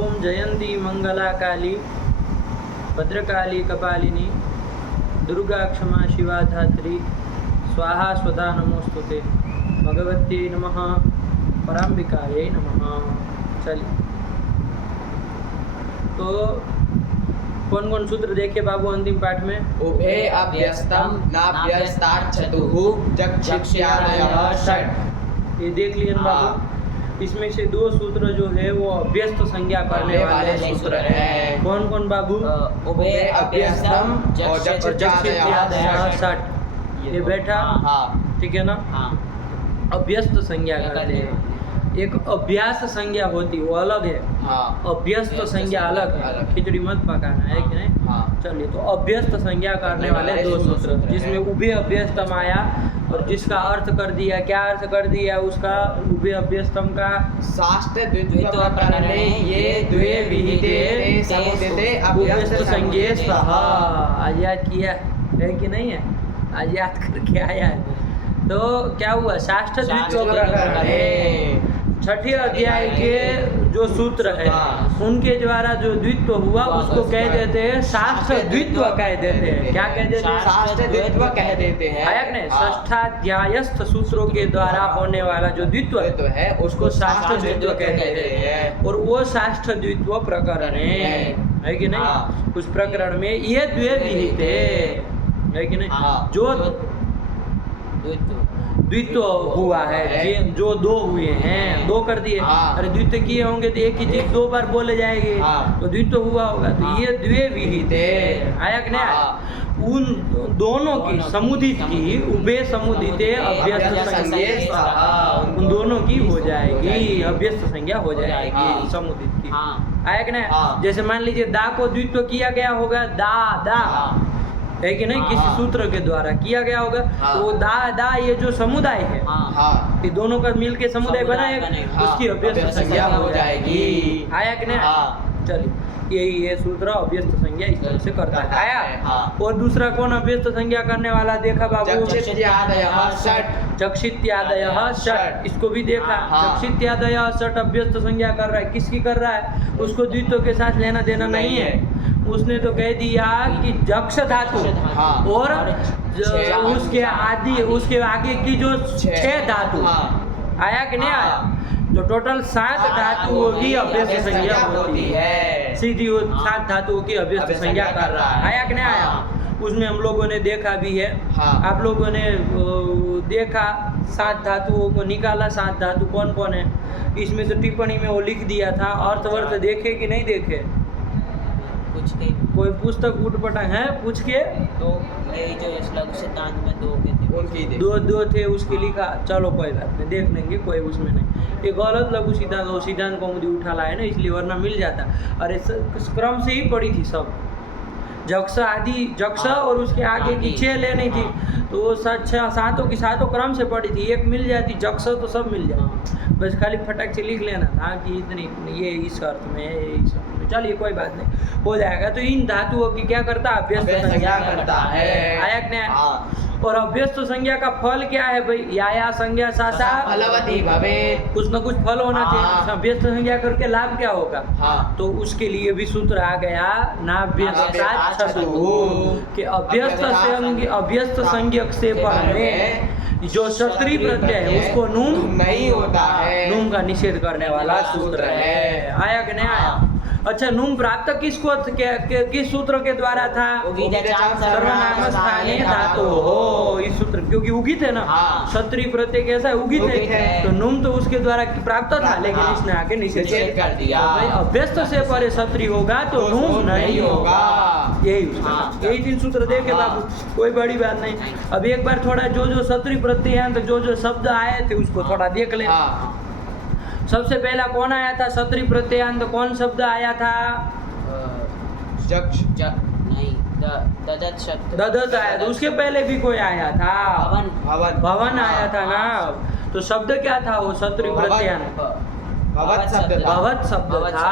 ओम जयंती मंगला काली भद्रकाली कपालिनी दुर्गा क्षमा शिवा धात्री स्वाहा स्वधा नमोस्तुते भगवत्यै नमः पराम्बिकायै नमः। चलिए, तो कौन कौन सूत्र देखे बाबू अंतिम पाठ में? उभे अभ्यस्तम नाभ्यस्तार्चतुः चक्षुष्यादयः षट्। ये देख लिए ना बाबू। इसमें से दो सूत्र जो है वो अभ्यस्त संज्ञा करने वाले सूत्र है। कौन कौन बाबू? उभे अभ्यस्तम और चक्षुष्यादयः षट्। ये बैठा, ठीक है ना? अभ्यस्त संज्ञा करते हैं। एक अभ्यास संज्ञा होती वो अलग है, अभ्यस्त संज्ञा अलग है। खिचड़ी मत पकाना है कि नहीं? चलिए, तो अभ्यस्त संज्ञा करने वाले दो सूत्र, जिसमें उभे अभ्यस्तम आया और जिसका अर्थ कर दिया, क्या अर्थ कर दिया उसका? उभे अभ्यस्तम का साष्ट द्वित्व प्रकरणे ये द्वे विहिते समुदिते अभ्यस्त संज्ञे सह। आज याद किया है कि नहीं है? आज याद करके आया है। तो क्या हुआ? साष्ट द्वित्व प्रकरण छठे अध्याय के जो सूत्र है उनके द्वारा जो द्वित्व हुआ उसको कह देते हैं साष्ट द्वित्व कह देते हैं। क्या कह देते हैं? साष्ट द्वित्व कह देते हैं। आयक ने षष्ठाध्यायस्थ सूत्रों के द्वारा होने वाला जो द्वित्व है उसको साष्ट द्वित्व कह देते हैं। और वो साष्ट द्वित्व प्रकरण है कि नहीं? उस प्रकरण में ये द्वे विहित है कि नहीं? जो द्वित्व हुआ है, जो दो हुए हैं, दो कर दिए। अरे द्वित्व किए होंगे तो एक ही चीज दो बार बोले जाएंगे, तो द्वित्व हुआ होगा। तो ये द्वे विहित है। आया कि नहीं? उन दोनों की समुदित की उभे समुदित अभ्यस्त संज्ञा, उन दोनों की हो जाएगी, अभ्यस्त संज्ञा हो जाएगी समुदित की। आया कि नहीं? जैसे मान लीजिए दा को द्वित्व किया गया होगा, दा दा है कि नहीं? किसी सूत्र के द्वारा किया गया होगा। तो दा दा ये जो समुदाय है, ये दोनों का मिल के समुदाय बनाएगा, उसकी अभ्यस्त संज्ञा हो जाएगी। आया कि नहीं? चलिए, यही ये सूत्र अभ्यस्त संज्ञा इस तरह से करता है। आया? और दूसरा कौन अभ्यस्त संज्ञा करने वाला देखा बाबू? चक्षुष्यादयः षट्। चक्षित्यादयः षट्, इसको भी देखा। चक्षित्यादयः षट् अभ्यस्त संज्ञा कर रहा है। किसकी कर रहा है? उसको द्वित्व के साथ लेना देना नहीं है। उसने तो कह दिया कि जक्ष धातु और उसके आदि उसके आगे की जो 6 धातु। आया कि नहीं आया? तो टोटल 7 धातुओं की अभ्यस्त संज्ञा होती है। सीधी 7 धातुओं की अभ्यस्त संज्ञा कर रहा है। आया कि नहीं आया? उसमें हम लोगों ने देखा भी है। आप लोगों ने देखा 7 धातुओं को निकाला। 7 धातु कौन कौन है? इसमें से टिप्पणी में वो लिख दिया था। अर्थवर्थ देखे कि नहीं देखे? कोई पुस्तक उठपटा है पूछ के? तो ये जो लघु सिद्धांत में 2 के थे, उनकी दो थे, उसके लिखा। चलो कोई बात नहीं, देख लेंगे, कोई उसमें नहीं। ये गलत लघु सिद्धांत, वो सिद्धांत कौमुदी उठा लाए ना, इसलिए वरना मिल जाता। अरे क्रम से ही पड़ी थी सब। जक्ष आदि जक्ष और उसके आगे की 6 लेनी थी, तो वो 7 की 7 क्रम से पड़ी थी। एक मिल जाती जक्ष तो सब मिल जाती। बस खाली फटक से लिख लेना था कि इतनी ये इस अर्थ में है, ये इस अर्थ में। चलिए कोई बात नहीं, हो जाएगा। तो इन धातुओं की क्या करता है? अभ्यस्त संज्ञा करता है। आया कि नहीं? और अभ्यस्त संज्ञा का फल क्या है भाई? या संज्ञा सासा फलवती भवेत्। कुछ न कुछ फल होना चाहिए। अभ्यस्त संज्ञा करके लाभ क्या होगा? तो उसके लिए भी सूत्र आ गया नाभ्यस्तार्चतुः कि अभ्यस्त संज्ञक से पहले जो क्षत्रिय प्रत्यय है उसको नूम नहीं होता है। नूम का निषेध करने वाला सूत्र है। आया कि नहीं आया? अच्छा, नूम प्राप्त किसको किस सूत्र के द्वारा था? सर्वनाम स्थाने धातु हो, इस सूत्र, क्योंकि उगित है ना। क्षत्रिय प्रत्यय कैसा है? उगित है। तो नूम तो उसके द्वारा प्राप्त था, लेकिन इसने आके निषेध कर दिया। अभ्यस्त से परे क्षत्रिय होगा तो नूम नहीं होगा। यही 3 सूत्र देखे बाबू, कोई बड़ी बात नहीं। अब एक बार थोड़ा जो क्षत्रिय प्रत्ययांत जो शब्द आए थे उसको थोड़ा देख ले। सबसे पहला कौन आया था? क्षत्रिय प्रत्ययांत कौन शब्द आया था? ददत आया था। उसके पहले भी कोई आया था? भवन आया था ना। तो शब्द क्या था वो? क्षत्रिय प्रत्ययांत भवत शब्द था।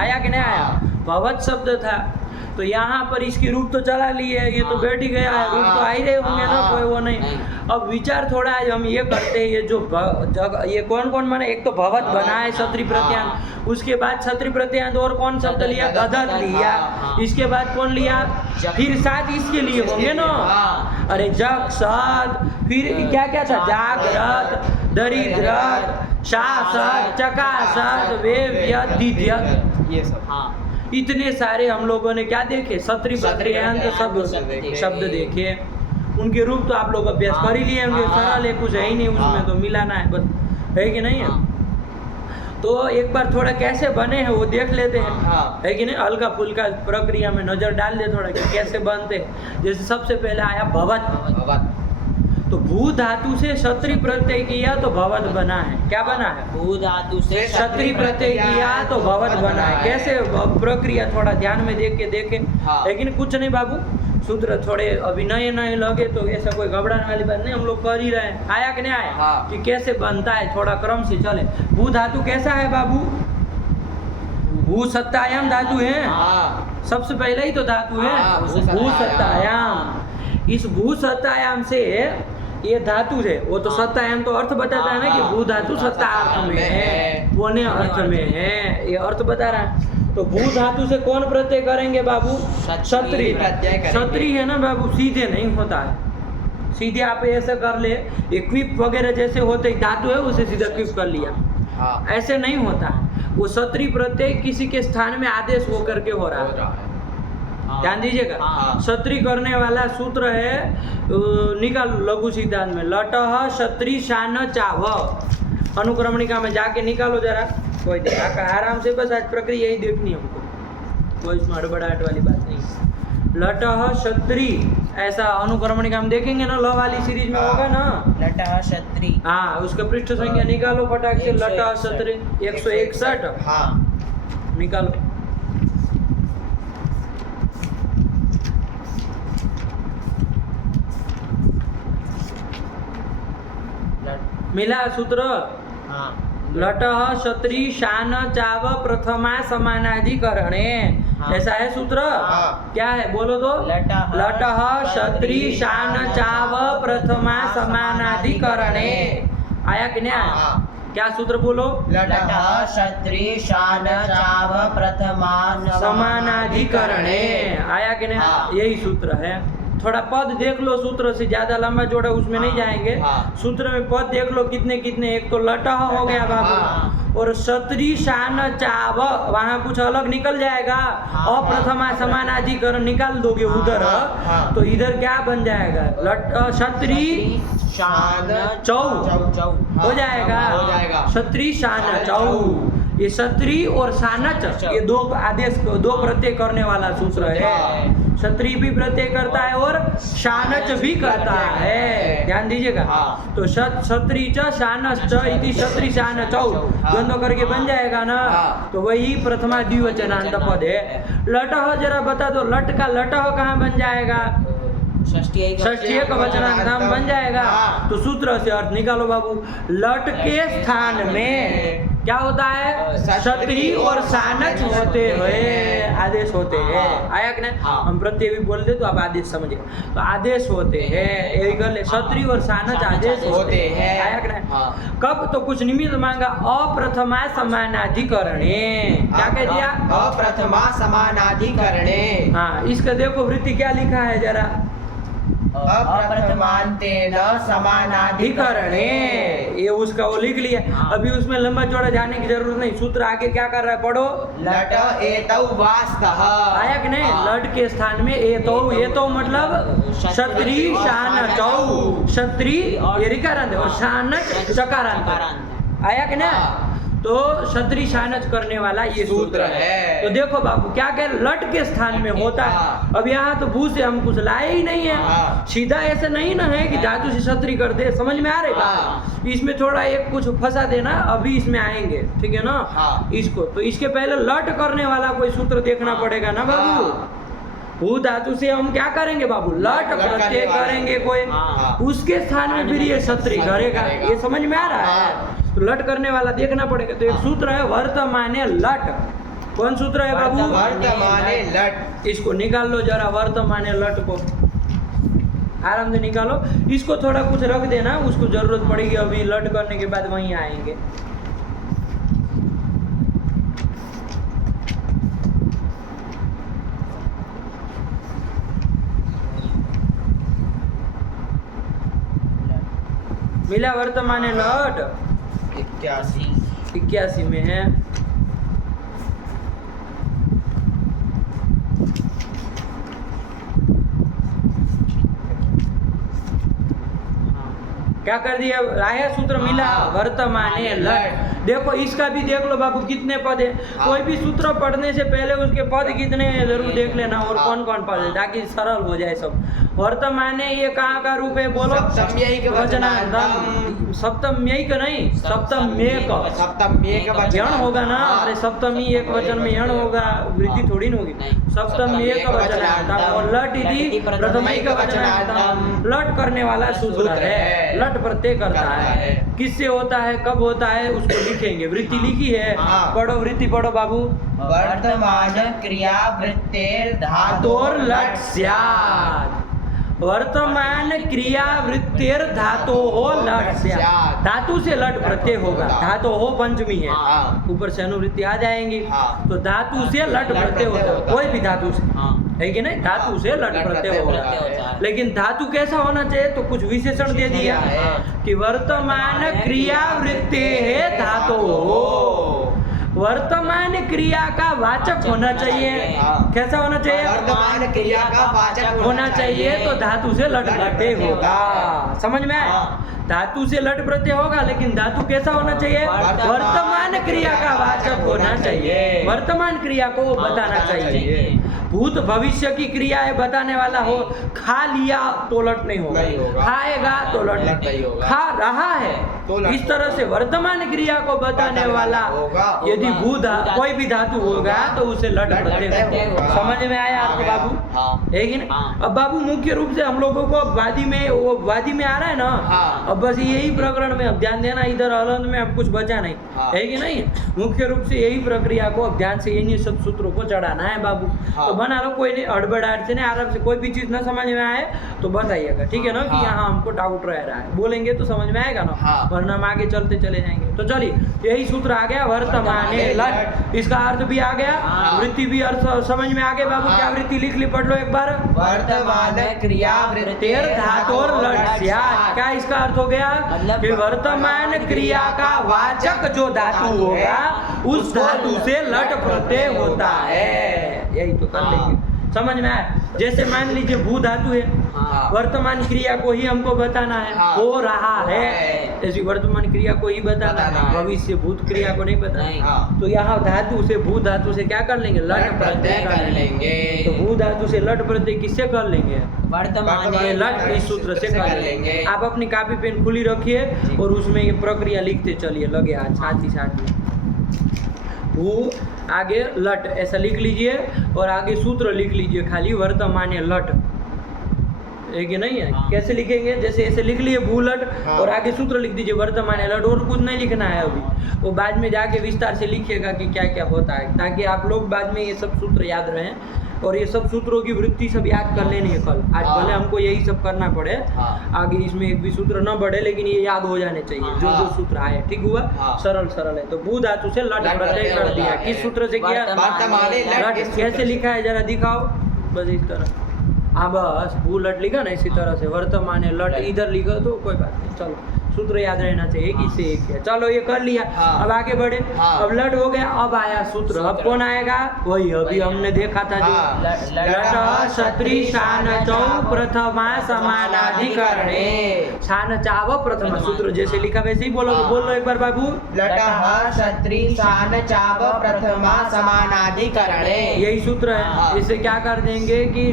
आया कि नहीं आया? भवत शब्द था। तो यहाँ पर इसकी रूप तो चला ली है, ये तो बैठ ही गया है, रूप तो आ ही रहे होंगे ना, कोई वो नहीं। अब विचार थोड़ा है, हम ये करते हैं, ये जो ये कौन कौन बना, एक तो भवत बना है क्षत्रिय प्रत्यांत, उसके बाद क्षत्रिय प्रत्यांत और कौन शब्द लिया, गदत लिया, इसके बाद कौन लिया, फिर साथ इसके लिए होंगे ना, अरे जग सद, फिर क्या क्या था, जागृत, दरिद्रत, शासक, चकासक, वेव्यत, दिध्यत, ये सब हाँ इतने सारे हम लोगों ने क्या देखे, क्षत्रिय प्रत्यांत शब्द देखे। उनके रूप तो आप लोग अभ्यास कर ही लिए होंगे, सरल है, कुछ है ही नहीं उसमें, तो मिलाना है बस, है कि नहीं है। तो एक बार थोड़ा कैसे बने हैं वो देख लेते हैं, है कि नहीं, हल्का फुल्का प्रक्रिया में नजर डाल दे थोड़ा कि कैसे बनते हैं। जैसे सबसे पहले आया भवत, तो भू धातु से क्षत्रिय प्रत्यय किया तो भवत बना है, क्या बना है, भू धातु से क्षत्रिय प्रत्यय किया तो भवत बना है। कैसे प्रक्रिया थोड़ा ध्यान में देखे, लेकिन कुछ नहीं बाबू, सूत्र थोड़े अभी नए नए लगे तो ऐसा कोई घबराने वाली बात नहीं, हम लोग कर ही रहे हैं। आया कि नहीं आया कि कैसे बनता है, थोड़ा क्रम से चले। भू धातु कैसा है बाबू, भू सत्तायाम धातु है, सबसे पहले ही तो धातु है भू सत्तायाम। इस भू सत्तायाम से ये धातु है, वो तो सत्तायाम तो अर्थ बताता है ना कि भू धातु सत्ता अर्थ में है, पुण्य अर्थ में है, ये अर्थ बता रहा है। तो भू धातु से कौन प्रत्यय करेंगे बाबू, क्षत्रिय। क्षत्रिय है ना बाबू, सीधे नहीं होता है, सीधे आप ऐसे कर ले, इक्विप वगैरह जैसे होते धातु है उसे सीधा इक्विप कर लिया, ऐसे नहीं होता है। वो क्षत्रिय प्रत्यय किसी के स्थान में आदेश होकर के हो रहा है, ध्यान दीजिएगा। क्षत्रिय करने वाला सूत्र है, निकाल लघु सिद्धांत में, लटह क्षत्रिय शान चाव, अनुक्रमणिका में जाके निकालो जरा, कोई आराम से, बस आज प्रक्रिया यही देखनी है हमको, कोई इसमें हड़बड़ाहट वाली बात नहीं। लटह क्षत्रिय, ऐसा अनुक्रमणिका हम देखेंगे ना, ल वाली सीरीज में होगा ना, लटह क्षत्रिय, हाँ, उसका पृष्ठ संख्या निकालो फटाक से, लटह क्षत्रिय 161 निकालो। मिला सूत्र, लटह क्षत्रिय शान चाव प्रथमा समानाधिकरणे, ऐसा है सूत्र, क्या है बोलो तो, लटह क्षत्रिय शान चाव प्रथमा समानाधिकरणे, आया कि नहीं आया, क्या सूत्र बोलो, लटह क्षत्रिय शान चाव प्रथमा समानाधिकरणे, आया कि नहीं, यही सूत्र है। थोड़ा पद देख लो, सूत्र से ज्यादा लंबा चौड़ा उसमें नहीं जाएंगे, सूत्र में पद देख लो कितने कितने, एक तो लटह हो गया बाबू, और क्षत्रिय शान चाव, वहाँ कुछ अलग निकल जाएगा, अप्रथमा समानाधिकरण निकाल दोगे उधर, तो इधर क्या बन जाएगा, क्षत्रिय शान चौ हो जाएगा, क्षत्रिय शान चौ। ये क्षत्रिय और शानच, ये दो आदेश, दो प्रत्यय करने वाला सूत्र है। क्षत्रिय भी प्रत्यय करता है और शानच भी करता है, ध्यान दीजिएगा। तो क्षत्रिय च शानच इति क्षत्रिय शान चौ द्वंद्व करके बन जाएगा ना, तो वही प्रथमा द्विवचनांत पद है। लटह जरा बता दो, लट का लटह कहाँ बन जाएगा, षष्ठी एक वचनांतम बन जाएगा। तो सूत्र से अर्थ निकालो बाबू, लट के स्थान में क्या होता है, क्षत्रिय और शानच होते हुए आदेश होते हैं, आया कि नहीं, हम प्रत्यय भी बोलते तो आप आदेश समझिए, तो आदेश होते हैं, यही कर ले, क्षत्रिय और शानच आदेश होते हैं, आया कि नहीं। कब, तो कुछ निमित्त मांगा, अप्रथमा समानाधिकरणे, क्या कह दिया, अप्रथमा समानाधिकरणे, हाँ, इसका देखो वृत्ति क्या लिखा है जरा, अप्रथमान्तेन समानाधिकरणे, ये उसका वो लिख लिया। अभी उसमें लंबा चौड़ा जाने की जरूरत नहीं, सूत्र आगे क्या कर रहा है, पढ़ो, लट एतौ वास्तः, आया कि नहीं, लट के स्थान में एतौ, एतौ मतलब क्षत्रिय शान चौ, क्षत्रिय ये ऋकारांत और शानच चकारांत, आया कि नहीं। तो क्षत्रिय शानच करने वाला ये सूत्र है। तो देखो बाबू क्या कह, लट के स्थान में होता है। अब यहाँ तो भू से हम कुछ लाए ही नहीं है, सीधा ऐसे नहीं ना है कि धातु से क्षत्रिय कर दे, समझ में आ रही बात। इसमें थोड़ा एक कुछ फंसा देना, अभी इसमें आएंगे, ठीक है ना। इसको तो इसके पहले लट करने वाला कोई सूत्र देखना पड़ेगा ना बाबू। भू धातु से हम क्या करेंगे बाबू, लट प्रत्यय करेंगे कोई, उसके स्थान में फिर ये क्षत्रिय करेगा, ये समझ में आ रहा है। तो लट करने वाला देखना पड़ेगा। तो एक सूत्र है, वर्तमाने लट, कौन सूत्र है बाबू? वर्तमाने लट। इसको निकाल लो जरा, वर्तमाने लट को आराम से निकालो। इसको थोड़ा कुछ रख देना, उसको जरूरत पड़ेगी अभी लट करने के बाद वहीं आएंगे। मिला वर्तमाने लट 81 में है। क्या कर दिया? आया सूत्र मिला वर्तमाने लट। देखो इसका भी देख लो बाबू कितने पद है। कोई भी सूत्र पढ़ने से पहले उसके पद कितने हैं जरूर देख लेना और कौन कौन पद है, ताकि सरल हो जाए सब। वर्तमाने ये कहाँ का रूप है बोलो? सप्तम्यैक वचनांतम। सप्तम्यैक नहीं, सप्तम्येक। सप्तम्येक वचन यण होगा ना? अरे सप्तमी एक वचन में यण होगा, वृद्धि थोड़ी न होगी। सप्तम्येक वचनांतम और लट इति प्रथमैक वचनांतम। लट करने वाला सूत्र है, लट प्रत्यय करता है। किससे होता है, कब होता है, उसको लिखेंगे। वृत्ति लिखी है, पढ़ो वृत्ति पढ़ो बाबू। वर्तमान क्रिया वृत्तेर धातोर लट स्यात्। वर्तमान क्रिया वृत्तेर धातो हो लट स्यात्। धातु से लट प्रत्यय होगा। धातो हो पंचमी है, ऊपर से अनुवृत्ति आ जाएंगी, तो धातु से लट प्रत्यय होता है। कोई भी धातु से है कि नहीं, धातु से लट प्रत्यय होगा। लेकिन धातु कैसा होना चाहिए, तो कुछ विशेषण दे दिया कि वर्तमान क्रिया वृत्ते है धातो हो। वर्तमान क्रिया का वाचक होना चाहिए। कैसा होना चाहिए? वर्तमान क्रिया का वाचक होना चाहिए, तो धातु से लट प्रत्यय होगा। समझ में आया? धातु से लट प्रत्यय होगा, लेकिन धातु कैसा होना चाहिए? वर्तमान क्रिया का वाचक होना चाहिए। वर्तमान क्रिया को बताना चाहिए। भूत भविष्य की क्रियाएं बताने वाला हो, खा लिया तो लट नहीं होगा, खाएगा तो लट नहीं होगा, खा रहा है तो इस तरह से वर्तमान क्रिया को बताने वाला यदि भूत कोई भी धातु होगा तो उसे लट प्रत्यय होगा। समझ में आया आपको बाबू? है कि नहीं? अब बाबू मुख्य रूप से हम लोगों को वादी में, वो वादी में आ रहा है ना, अब बस यही प्रकरण में अब ध्यान देना, इधर हलंत में अब कुछ बचा नहीं, है कि नहीं? मुख्य रूप से यही प्रक्रिया को अब ध्यान से इन्हीं सब सूत्रों को चढ़ाना है बाबू। तो बना लो, कोई नहीं हड़बड़ाहट से नहीं, आराम से। कोई भी चीज ना समझ में आए तो बताइएगा, ठीक है ना? कि यहाँ हमको डाउट रह रहा है, बोलेंगे तो समझ में आएगा ना, वरना हम आगे चलते चले जाएंगे। तो चलिए, यही सूत्र आ गया वर्तमाने लट। इसका अर्थ भी आ गया, वृत्ति भी अर्थ समझ में आ गया बाबू। क्या वृत्ति लिख ली, पढ़ लो एक बार। वर्तमान क्रिया वृत्तेर धातोर लट स्यात्। क्या इसका अर्थ हो गया कि वर्तमान क्रिया का वाचक जो धातु होगा उस धातु से लट प्रत्यय होता है। यही तो कर लेंगे, समझ में आया? जैसे मान लीजिए भू धातु है, वर्तमान क्रिया को ही हमको बताना है, हो रहा है, ऐसी वर्तमान क्रिया को ही बताना है, भविष्य भूत क्रिया को नहीं बताना। तो यहाँ धातु से भू धातु से क्या कर लेंगे? लट प्रत्यय कर लेंगे। तो भू धातु से लट प्रत्यय किससे कर लेंगे? वर्तमान लट इस सूत्र से कर लेंगे। आप अपनी कॉपी पेन खुली रखिए और उसमें ये प्रक्रिया लिखते चलिए, लगे हाथ साथ ही साथ में। भू आगे लट ऐसा लिख लीजिए और आगे सूत्र लिख लीजिए खाली वर्तमाने लट, है कि नहीं है? कैसे लिखेंगे? जैसे ऐसे लिख लिए भू लट और आगे सूत्र लिख दीजिए वर्तमाने लट, और कुछ नहीं लिखना है अभी। वो बाद में जाके विस्तार से लिखिएगा कि क्या क्या होता है, ताकि आप लोग बाद में ये सब सूत्र याद रहें। और ये सब सूत्रों की वृत्ति सब याद कर लेनी है कल। आज भले हमको यही सब करना पड़े, आगे इसमें एक भी सूत्र न बढ़े, लेकिन ये याद हो जाने चाहिए जो जो सूत्र आए। ठीक हुआ? सरल सरल है। तो भू धातु से लट प्रत्यय कर दिया। किस सूत्र से किया? लट। कैसे लिखा है जरा दिखाओ? बस इस तरह। हाँ बस भू लट लिखा ना, इसी तरह से वर्तमाने लट इधर लिखा तो कोई बात नहीं। चलो सूत्र याद रहना चाहिए कि से एक है। चलो ये कर लिया, अब आगे बढ़े। अब लट हो गया, अब आया सूत्र। अब कौन आएगा? वही अभी हमने देखा था जो लट क्षत्रि शान चौ प्रथमा समानाधिकरणे। शान चाव प्रथमा सूत्र जैसे लिखा वैसे ही बोलोगे। बोल लो एक बार बाबू। लटः क्षत्रि शान चाव प्रथमा समानाधिकरणे। यही सूत्र है। इससे क्या कर देंगे कि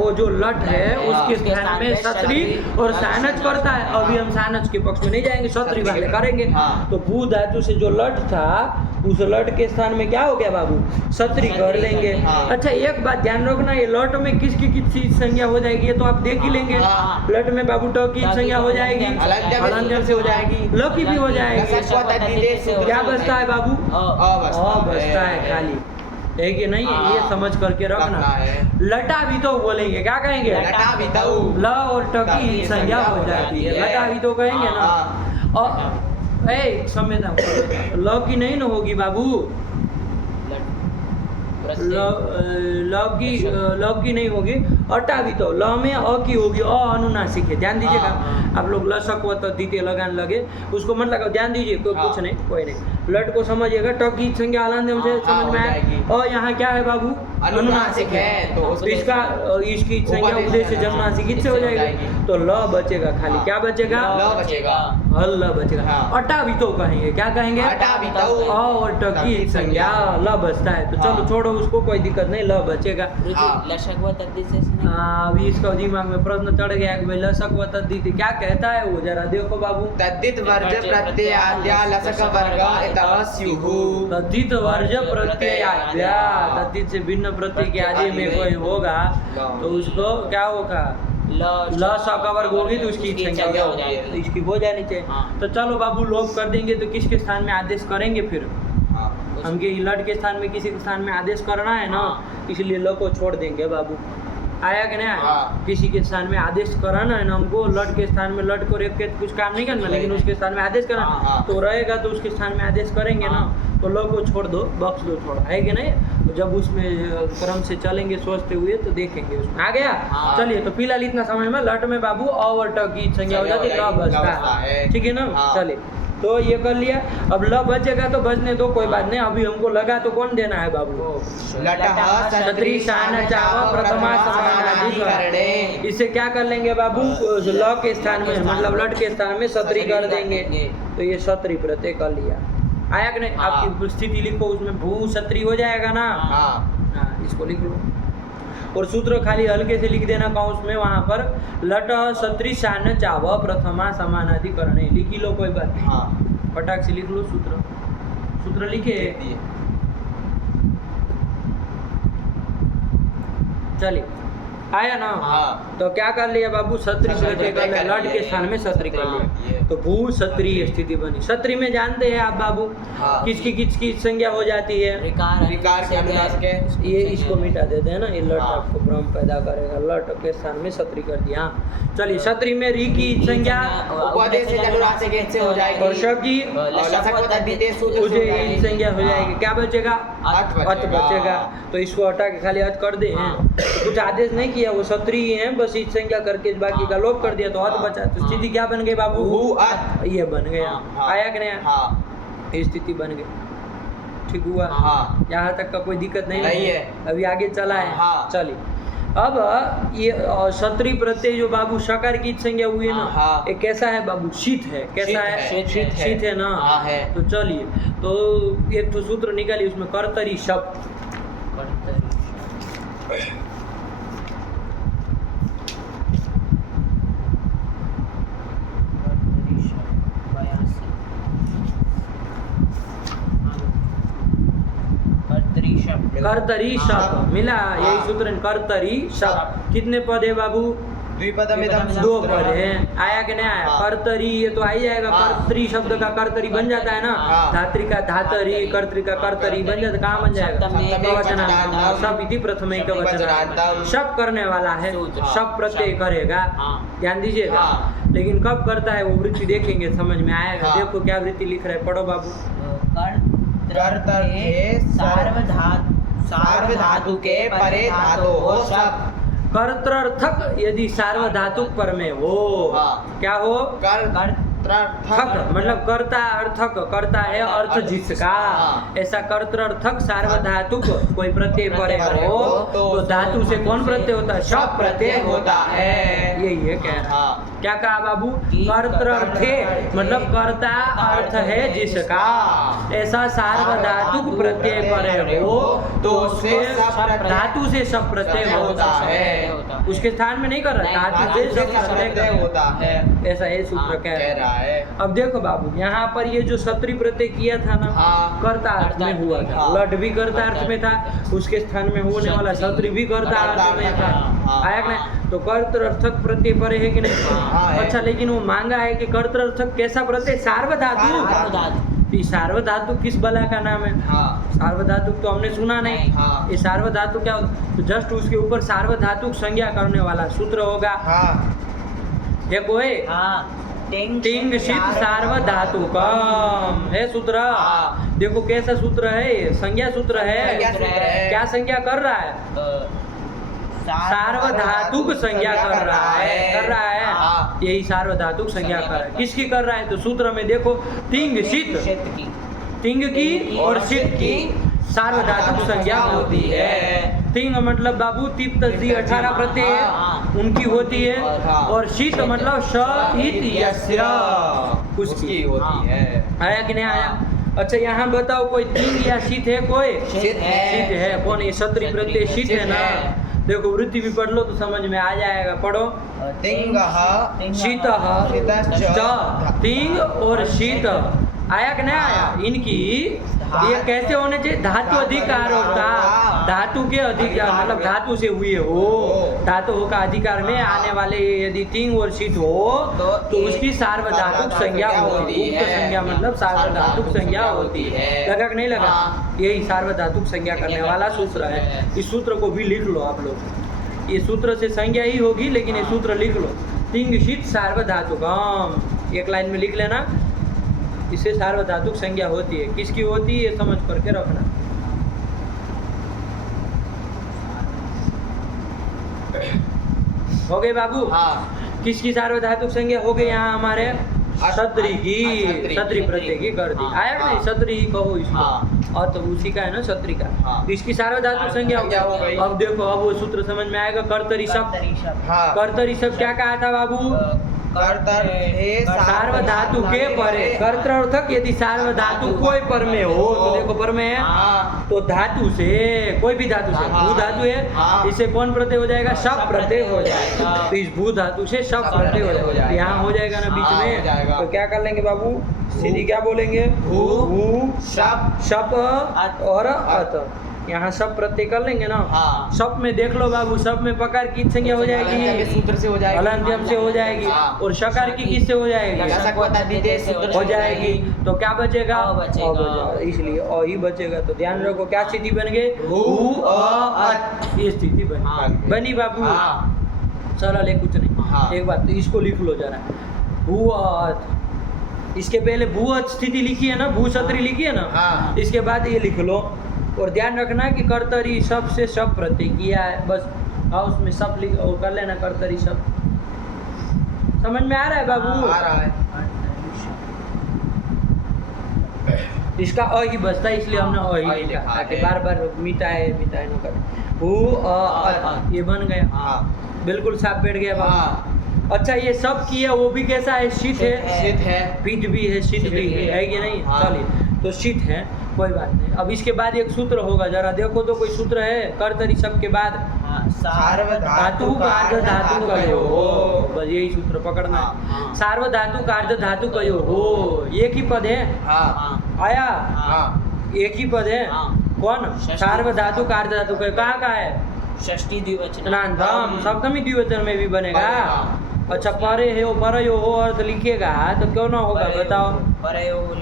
वो जो लट है उसके स्थान में क्षत्रि और सानच करता है। अभी हम सानच के पक्ष में नहीं जाएंगे, क्षत्रि वाले करेंगे। तो भू धातु से जो लट था उस लट के स्थान में क्या हो गया बाबू? क्षत्रि कर लेंगे। अच्छा एक बात ध्यान रखना, ये लट में किसकी किसकी संज्ञा हो जाएगी ये तो आप देख ही लेंगे। लट में बाबू ट की संज्ञा हो जाएगी, हलंत से हो जाएगी, ल की भी हो जाएगी। क्या बचता है बाबू? अ बचता है खाली। है कि नहीं, हाँ। ये समझ करके रखना रखना है। लटा भी तो बोलेंगे, क्या कहेंगे, लटा भी तो ल और ट की संज्ञा हो जाती है, लटा भी तो कहेंगे ना। हाँ। और समय ना ल की नहीं ना होगी बाबू, लव की नहीं होगी, अटा भी तो ल में अ की होगी, अ अनुनासिक है, ध्यान दीजिएगा। हाँ। आप लोग लसक व द्वितीय लगान लगे उसको मत लगाओ, ध्यान दीजिए, कोई हाँ। कुछ नहीं, कोई नहीं। लट को समझिएगा, ट की संज्ञा आलंद से हाँ, समझ हो में आया। जाएगी। और यहाँ क्या है बाबू, अनुनासिक है, तो तो इसका इसकी संज्ञा उपदेश से जन्मनासिक इससे हो जाएगी, तो ल बचेगा खाली, हाँ। क्या बचेगा, ल बचेगा। हल बचेगा। हाँ। अटा भी तो कहेंगे, क्या कहेंगे, अटा भी तो। अ और ट की संज्ञा ल बचता है, तो चलो हाँ। छोड़ो उसको, कोई दिक्कत नहीं, ल बचेगा। हाँ। लशक व तद्धित से अभी इसका दिमाग में प्रश्न चढ़ गया कि भाई लसक व तद्धित क्या कहता है वो, जरा देखो बाबू। तद्धित वर्ज प्रत्ययाद्या लसक वर्ग इतः स्युः। तद्धित वर्ज प्रत्ययाद्या, तद्धित से भिन्न प्रत्यय के आदि में कोई होगा तो उसको क्या होगा, ल स का वर्ग होगी तो उसकी संज्ञा हो जाएगी, तो इसकी हो जानी चाहिए। हाँ। तो चलो बाबू लोग कर देंगे, तो किसके स्थान में आदेश करेंगे फिर, हाँ। हमके लट के स्थान में किसी के स्थान में आदेश करना है ना, इसलिए ल को छोड़ देंगे बाबू। आया कि नहीं आया, हाँ। किसी के स्थान में आदेश कराना है ना हमको, लट के स्थान में लट को रेख के कुछ काम नहीं करना, लेकिन उसके स्थान में आदेश करना, हाँ। तो रहेगा तो उसके स्थान में आदेश करेंगे ना, तो ल को छोड़ दो, बख्श दो थोड़ा, है कि नहीं। तो जब उसमें क्रम से चलेंगे सोचते हुए तो देखेंगे उसमें आ गया। हाँ। चलिए, तो फिलहाल इतना समय में लट में बाबू अ और ट की संज्ञा हो जाती है, ल बचता है, ठीक है ना। हाँ। चलिए, तो ये कर लिया, अब ल बचेगा तो बचने दो, कोई बात नहीं। अभी हमको लगा तो कौन देना है बाबू, लटः सदृशान चाव प्रथमा समानाधिकरणे। इससे क्या कर लेंगे बाबू, ल के स्थान में मतलब लट के स्थान में सत्री कर देंगे, तो ये सत्री प्रत्यय कर लिया। आया कि नहीं, हाँ। आपकी स्थिति लिखो, उसमें भू सत्री हो जाएगा ना। हाँ। हाँ, इसको लिख लो, और सूत्र खाली हल्के से लिख देना कौंस में, वहां पर लट सदृशान चाव प्रथमा समानाधिकरणे लिखी लो, कोई बात नहीं। हाँ। फटाक से लिख लो सूत्र, सूत्र लिखे। चलिए, आया ना। हाँ। तो क्या कर लिया बाबू, सत्री प्रत्यय कर लिया, लट के स्थान में सत्री कर लिया, तो भू सत्री स्थिति बनी। सत्री में जानते हैं आप बाबू, हाँ। किसकी संज्ञा हो जाती है, विकार के अनुनासिक है। ये इसको मिटा देते हैं ना, ये लट हाँ। आपको भ्रम पैदा करेगा, लट के स्थान में सत्री कर दिया। हाँ। चलिए, सत्री में री की संज्ञा उपदेश से अनुनासिक से हो जाएगी, और श की लसक व तद्धित सूत्र मुझे से हो जाएगी। संज्ञा हो जाएगी, क्या बचेगा, अत अत बचेगा। तो इसको हटा के खाली अत कर दे, कुछ आदेश नहीं किया, वो सत्री ही है, बस इस संज्ञा करके बाकी का लोप कर दिया, तो अत बचा। तो स्थिति क्या बन गई बाबू, हु अत। ये बन गया। हाँ। आया कि नहीं, हाँ। ये स्थिति बन गई, ठीक हुआ। हाँ। यहाँ तक का कोई दिक्कत नहीं है। अभी आगे चला है। हाँ। चलिए, अब ये सत्री प्रत्यय जो बाबू शकार की संज्ञा हुई है ना, हाँ। ये कैसा है बाबू, शीत है, कैसा है, शीत है ना। हाँ है। तो चलिए, तो एक तो सूत्र निकालिए, उसमें कर्तरी शब्द, कर्तरी शब्द मिला, यही हाँ। सूत्र है, कर्तरी शब्द। कितने पद है बाबू, द्विपदमिदं दो सूत्रम्। पद है। आया कि नहीं आया, हाँ। कर्तरी, ये तो आ ही जाएगा, हाँ। कर्तरी शब्द का कर्तरी बन जाता है ना, हाँ। धात्री का धातरी, कर्तरी का कर्तरी बन जाता, कहाँ बन जाएगा, सप्तमी सब इति प्रथम एक वचनान्तम। शब करने वाला है, शब प्रत्यय करेगा, ध्यान दीजिएगा। हाँ। लेकिन कब करता है वो वृत्ति देखेंगे, समझ में आएगा। हाँ। देखो क्या वृत्ति लिख रहा है, पढ़ो बाबू। सार्वधातु के परे धातु हो सब। कर्तर्थक यदि सार्वधातुक पर में हो, हाँ। क्या हो, कर्तर्थक मतलब कर्ता अर्थक, करता है अर्थ जिसका, हाँ। ऐसा कर्तर्थक सार्वधातुक कोई प्रत्यय परे हो तो धातु से कौन प्रत्यय होता है, शब प्रत्यय होता है। यही है क्या, हाँ। क्या कहा बाबू, कर्तर्थे मतलब कर्ता अर्थ है जिसका, ऐसा सार्वधातुक प्रत्यय परे हो तो उससे धातु से शब प्रत्यय होता है। उसके स्थान में नहीं कर रहा, धातु से शब प्रत्यय होता है। ऐसा ये सूत्र कह रहा रहा है। अब देखो बाबू, यहाँ पर ये जो सत्री प्रत्यय किया था ना, हाँ। कर्ता अर्थ में हुआ था, हाँ। लट भी कर्ता अर्थ में था, उसके स्थान में होने वाला सत्री भी कर्ता अर्थ में था। हाँ। आया कि नहीं, तो कर्तर्थक प्रत्यय परे है कि नहीं। हाँ, है। अच्छा, लेकिन वो मांगा है कि कर्तर्थक कैसा प्रत्यय, सार्वधातु। तो ये सार्वधातुक किस बला का नाम है? हाँ सार्वधातुक तो हमने सुना नहीं। हाँ। ये सार्वधातुक क्या तो जस्ट उसके ऊपर सार्वधातुक संज्ञा करने वाला सूत्र होगा। हाँ ये कोई हाँ तिंग शीत सार्वधातुकम है सूत्र। हाँ। देखो कैसा सूत्र है ये, संज्ञा सूत्र है। संज्ञा सूत्र है। क्या संज्ञा कर रहा है? सार्वधातुक संज्ञा कर रहा है। हाँ। यही सार्वधातुक संज्ञा कर रहा है। किसकी कर रहा है? तो सूत्र में देखो तिंग शीत, तिंग की और शीत की सार्वधातुक संज्ञा होती है। तिंग मतलब बाबू तिप तस्दी 18 प्रत्यय हाँ। उनकी होती है, हाँ। और शीत मतलब श इत यस्य उसकी होती है। आया कि नहीं आया? अच्छा यहाँ बताओ कोई तिंग या शीत है? कोई शीत है। शीत है। कौन? ये क्षत्रिय प्रत्यय शीत है ना। देखो वृत्ति भी पढ़ लो तो समझ में आ जाएगा। पढ़ो तिंगः शीतः च तिंग और शीत। आया कि नहीं आया? इनकी ये कैसे होने चाहिए? धातु अधिकार होता, धातु के अधिकार मतलब धातु से हुए हो, धातु का अधिकार में आने वाले यदि तिंग और शीत हो तो उसकी सार्वधातुक संज्ञा होती है। उक्त संज्ञा मतलब सार्वधातुक संज्ञा होती है। लगा कि नहीं लगा? यही सार्वधातुक संज्ञा करने वाला सूत्र है। इस सूत्र को भी लिख लो आप लोग। ये सूत्र से संज्ञा ही होगी, लेकिन ये सूत्र लिख लो। तिंग शीत सार्वधातुकम, एक लाइन में लिख लेना। इससे सार्वधातुक संज्ञा होती है। किसकी होती है ये समझ करके रखना। हो गए बाबू? हाँ। किसकी सार्वधातुक संज्ञा हो गई? यहाँ हमारे क्षत्रिय की, क्षत्रिय प्रत्यय की कर दी। हाँ। आया कि नहीं? क्षत्रिय ही कहो इसको। हाँ। और तो उसी का है ना क्षत्रिय का। हाँ। तो इसकी सार्वधातुक संज्ञा हो गई। अब देखो, अब वो सूत्र समझ में आएगा। कर्तरी शब्द, हाँ। कर्तरी शब्द क्या कहा था बाबू? सार्वधातु के परे। कर्तर्थक यदि सार्वधातु कोई पर में हो तो देखो पर में है, हाँ। तो धातु से, कोई भी धातु से, हाँ। भू धातु है, हाँ। इससे कौन प्रत्यय हो जाएगा? शब प्रत्यय हो जाएगा। तो इस भू धातु से शब प्रत्यय हो जाएगा। तो यहाँ हो जाएगा ना बीच हाँ, हो में। जाएगा। तो क्या कर लेंगे बाबू? सीधी क्या बोलेंगे? भू, भू शप, शप और अत। यहाँ सब प्रत्यय कर लेंगे ना। हाँ। सब में देख लो बाबू, सब में पकार की संज्ञा हो जाएगी, सूत्र से हो जाएगी, हलंत्यम से हो जाएगी। हाँ। और शकार की किससे हो जाएगी? हो जाएगी। तो क्या बचेगा? अ बचेगा। इसलिए अ ही बचेगा। तो ध्यान रखो क्या स्थिति बन गई? भू, अ अत। ये स्थिति हाँ। बनी बाबू। हाँ। सरल है, कुछ नहीं। हाँ। एक बात तो इसको लिख लो जरा। भू अत, इसके पहले भू अत स्थिति लिखी है ना, भू क्षत्रि लिखी है ना। हाँ। इसके बाद ये लिख लो। और ध्यान रखना कि कर्तरी शब्द से शब्द प्रत्यय किया है, बस। हाँ, उसमें सब लिख और कर लेना कर्तरी शब्द। समझ में आ रहा है बाबू? आ रहा है। इसका अ ही बचता है, इसलिए हमने अ ही लिखा लिखा ताकि है। बार बार मिटाए न करे। हु अ, ये बन गया। हाँ। बिल्कुल साफ बैठ गया बाबू। हाँ। अच्छा, ये सब किया वो भी कैसा है? शीत है, शीत है। पीठ भी है, शीत भी है कि नहीं? हाँ। चलिए, तो शीत है, कोई बात नहीं। अब इसके बाद एक सूत्र होगा, जरा देखो तो कोई सूत्र है कर्तरी शब्द के बाद? धातु कार्य धातु कयो हो, बस यही सूत्र पकड़ना है। हाँ। सार्वधातु कार्य धातु कयो हो, एक ही पद है। हाँ। आया? हाँ। एक ही पद है। हाँ। कौन? षष्ठी। सार्वधातु कार्य धातु कयो। कहाँ का है? षष्ठी द्विवचन। नाम सप्तमी द्विवचन में भी बनेगा। बनेगा। अच्छा, परे है, परयो हो अर्थ लिखेगा तो क्यों ना होगा? बताओ। परयो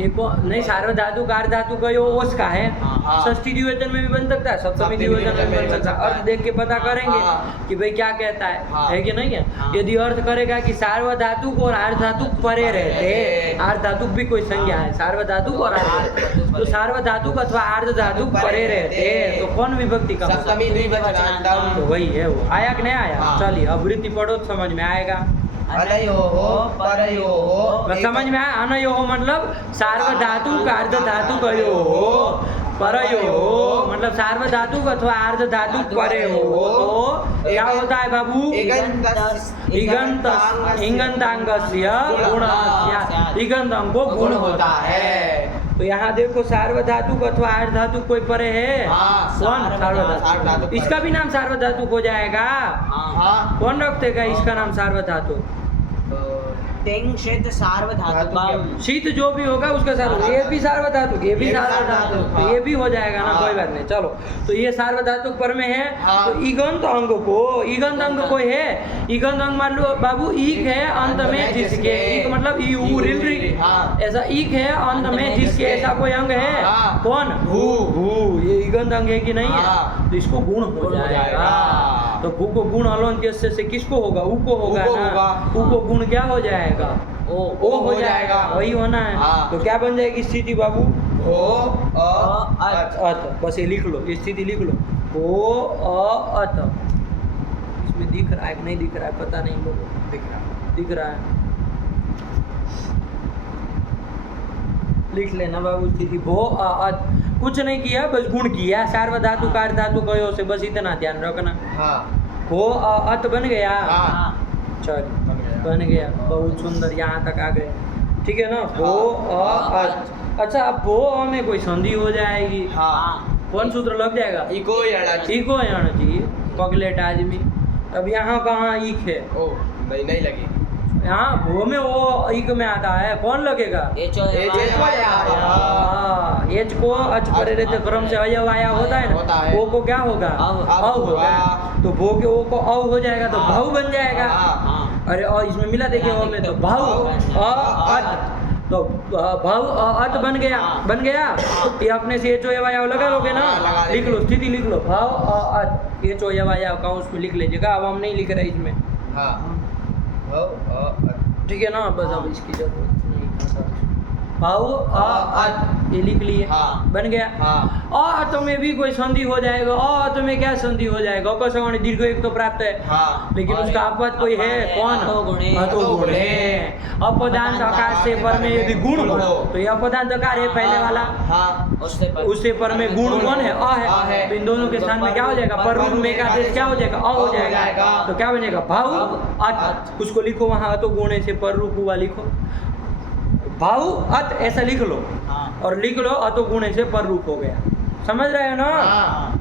एक नहीं, सार्वधातु कार्य धातु कयो ओस का है। हाँ। षष्ठी द्विवचन में भी बन सकता है, सप्तमी द्विवचन में भी बन सकता है। अर्थ देख के पता करेंगे हाँ। कि भाई क्या कहता है। हाँ। है कि नहीं है? हाँ। यदि अर्थ करेगा कि सार्वधातुक और आर्धधातुक परे रहते, आर्धधातुक भी कोई संज्ञा है, सार्वधातुक और आर्धधातुक, तो सार्वधातुक अथवा आर्धधातुक परे रहते तो कौन विभक्ति का होगा? सप्तमी द्विवचनान्तम। तो वही है वो। आया कि नहीं आया? हाँ। चलिए, अब वृत्ति पढ़ो तो समझ में आएगा। अनयोः परयोः बस समझ में आया? अनयोः मतलब सार्वधातुक आर्धधातुक अयोः, परयोः मतलब सार्वधातुक अथवा आर्धधातुक परे हो तो क्या होता है बाबू? इगंतांगस्य गुणस्य, इगंत अंग को गुण होता है। तो यहाँ देखो, सार्वधातुक अथवा आर्धधातुक कोई परे है? हाँ। कौन? सार्वधातुक। सार्वधातुक। इसका भी नाम सार्वधातुक हो जाएगा। हाँ। कौन रखतेगा इसका नाम सार्वधातुक? तिंग शीत सार्वधातुकम। शीत जो भी होगा उसका सार्वधातुक, ये भी सार्वधातुक, ये भी ये सार्वधातुक, सार्वधातुक, तो हाँ। ये भी हो जाएगा ना, हाँ। कोई बात नहीं। चलो, तो ये सार्वधातुक पर में है। हाँ। तो ईगंत अंग को, ईगंत अंग कोई है, ईगंत अंग मान लो बाबू, ईक है अंत में जिसके, ईक मतलब ई ऊ रिल री, हाँ। ऐसा ईक है अंत में जिसके, ऐसा कोई अंग है। हाँ। कौन? भू। भू, ये ईगंत अंग है कि नहीं है? हाँ। तो इसको गुण हो गुण हो जाएगा। जाएगा। तो भू को गुण अलंत्य से किसको होगा? ऊ को होगा ऊ को ना। होगा। ऊ को गुण क्या हो जाएगा? ओ हो जाएगा, वही होना है। हाँ। तो क्या बन जाएगी स्थिति बाबू? ओ अ अत। बस ये लिख लो, ये स्थिति लिख लो, ओ अ अत। इसमें दिख रहा है कि नहीं दिख रहा है पता नहीं, लोगों दिख रहा है, लिख लेना बाबू स्थिति भो अ अत। कुछ नहीं किया, बस गुण किया, सार्वधातुक अर्धातुक कयो से, बस इतना ध्यान रखना। हाँ। भो अ अत बन गया। हाँ। चल बन गया, बहुत सुंदर, यहाँ तक आ गए, ठीक है ना। भो अ अत। अच्छा, अब भो अ में कोई संधि हो जाएगी, हाँ। कौन सूत्र लग जाएगा? इको याड़ा इको आना चाहिए, पगलेट आदमी। अब यहाँ कहाँ ईक है? ओ नहीं लगी। यहाँ भो में वो ईक में आता है, कौन लगेगा? एच एच को अच परे रहते क्रम से अयव आया होता है होता ना, है। वो को क्या होगा? अव। अव होगा। तो भो के वो को अव हो जाएगा, तो भाव बन जाएगा। हाँ। अरे और इसमें मिला देखिए, वो में तो भाव अ अत, तो भाव अत बन गया, बन गया। ये अपने से एचो एवाया लगा लोगे ना, हाँ, लगा लिख लो, स्थिति लिख लो, भाव अत एचो एवाया अकाउंट में लिख लीजिएगा। अब हम नहीं लिख रहे इसमें, हाँ। ओ अ ठीक है ना। बस अब इसकी जरूरत नहीं। भाव अत ये लिख लिए, हाँ। बन गया। हाँ। अत में भी कोई संधि हो जाएगा, अत में क्या संधि हो जाएगा? अकस्मात दीर्घ एक तो प्राप्त है, हाँ। लेकिन उसका अपवाद कोई है, कौन? अतोगुणे। अतोगुणे। अपदांत आकार से पर में यदि गुण हो, तो ये अपदांत आकार है पहले वाला, हाँ। उससे पर में गुण कौन है? अ है। तो इन दोनों के स्थान में क्या हो जाएगा? पर रूप में का आदेश क्या हो जाएगा? अ हो जाएगा। तो क्या बनेगा? भाव अत। उसको लिखो वहाँ, अतोगुणे से पर रूप हुआ, लिखो भाव अत, ऐसा लिख लो। हाँ। और लिख लो अतोगुणे से पर रूप हो गया, समझ रहे हो ना? हाँ।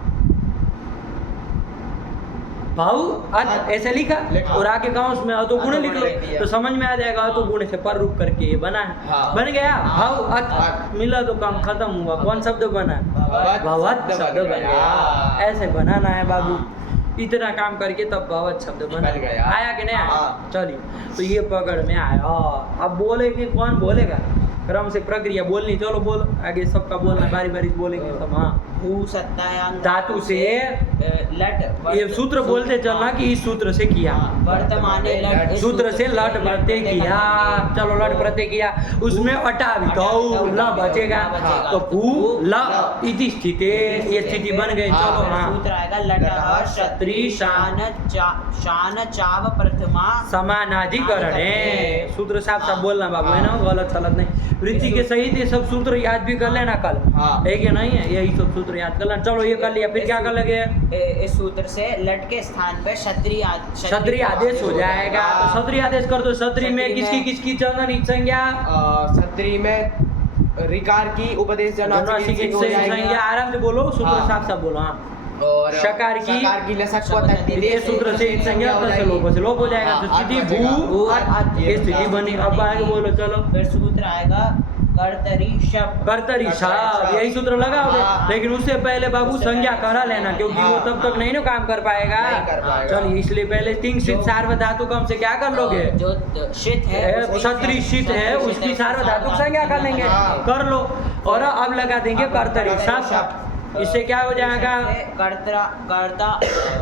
भाव अत ऐसे लिखा, और आगे गाँव उसमें अतोगुण लिख लो, तो समझ में आ जाएगा। अतोगुण से पर रूप करके ये बना है, हाँ। बन गया। भाव अत मिला तो काम खत्म हुआ। कौन शब्द बना? भवत शब्द बन गया। ऐसे बनाना है बाबू, इतना काम करके तब भवत शब्द बना बन गया। आया कि नहीं आया? हाँ। चलिए, तो ये पकड़ में आया। अब बोलेंगे, कौन बोलेगा? क्रम से प्रक्रिया बोलनी, चलो बोलो आगे, सबका बोलना, बारी बारी बोलेंगे सब। हाँ, भू सत्तायांग धातु से लट ये सूत्र बोलते चलना कि इस सूत्र से किया, वर्तमाने लट, इस सूत्र से लट प्रत्यय किया। चलो लट प्रत्यय किया, उसमें अटा ल बचेगा, तो भू ल इति स्थिते, ये स्थिति बन गई। चलो हाँ, सूत्र आएगा लटः क्षत्रि शान चाव प्रथमा समानाधिकरण है। सूत्र साफ साफ बोलना बाबू, है ना, गलत सलत नहीं। वृत्ति के सहित ये सब सूत्र याद भी कर लेना कल, हाँ। है कि नहीं है? यही सब सूत्र याद कर लेना। चलो ये कर लिया, फिर क्या कर लगे? इस सूत्र से लट के स्थान पे क्षत्रिय आदेश हो जाएगा। तो क्षत्रिय आदेश कर दो। क्षत्रिय में किसकी किसकी चंदन संज्ञा? क्षत्रिय में रिकार की उपदेश संज्ञा। आराम से बोलो, सूत्र हाँ। साफ साफ बोलो। हाँ, और शकार की लसक को ये सूत्र से संज्ञा से लोप हो जाएगा। तो स्थिति भू अत, ये स्थिति बनी। अब आगे बोलो, चलो। फिर सूत्र आएगा कर्तरी शब्द। कर्तरी शब्द, यही सूत्र लगाओगे। हाँ। लेकिन उससे पहले बाबू संज्ञा करा लेना, क्योंकि वो तब तक नहीं ना काम कर पाएगा। नहीं कर पाएगा। चलिए, इसलिए पहले तिंग शीत सार्वधातुक हम से क्या कर लोगे? जो शीत है, क्षत्रिय शीत है, उसकी सार्वधातुक संज्ञा कर लेंगे, हाँ। कर लो। और अब लगा देंगे कर्तरी शब्द। इससे क्या हो जाएगा?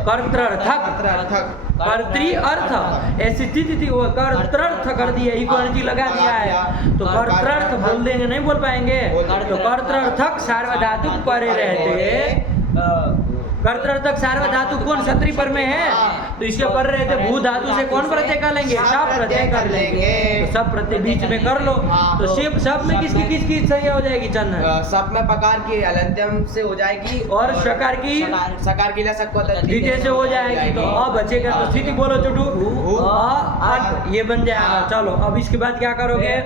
कर्तृर्थक, कर्तृ अर्थ, ऐसी स्थिति थी, वो कर्तृर्थ कर दिया, इक्वलिटी लगा दिया है। तो कर्तृर्थ बोल देंगे, नहीं बोल पाएंगे। तो कर्तृर्थक सार्वधातुक परे रहते, कर्तृर्थक सार्वधातुक कौन? क्षत्रिय पर में है, तो इसके पर रहते भू धातु से कौन प्रत्यय कर लेंगे? सब प्रत्यय कर लेंगे। तो सब प्रत्यय बीच में कर लो। तो शिव सब में किसकी किसकी संज्ञा हो जाएगी? चंदन। सब में पकार की अलंत्यम से हो जाएगी, और शकार की सकार की लसक को द्वितीय से हो जाएगी। तो अ बचेगा, तो स्थिति बोलो चुटू, अ ये बन जाएगा। चलो, अब इसके बाद क्या करोगे?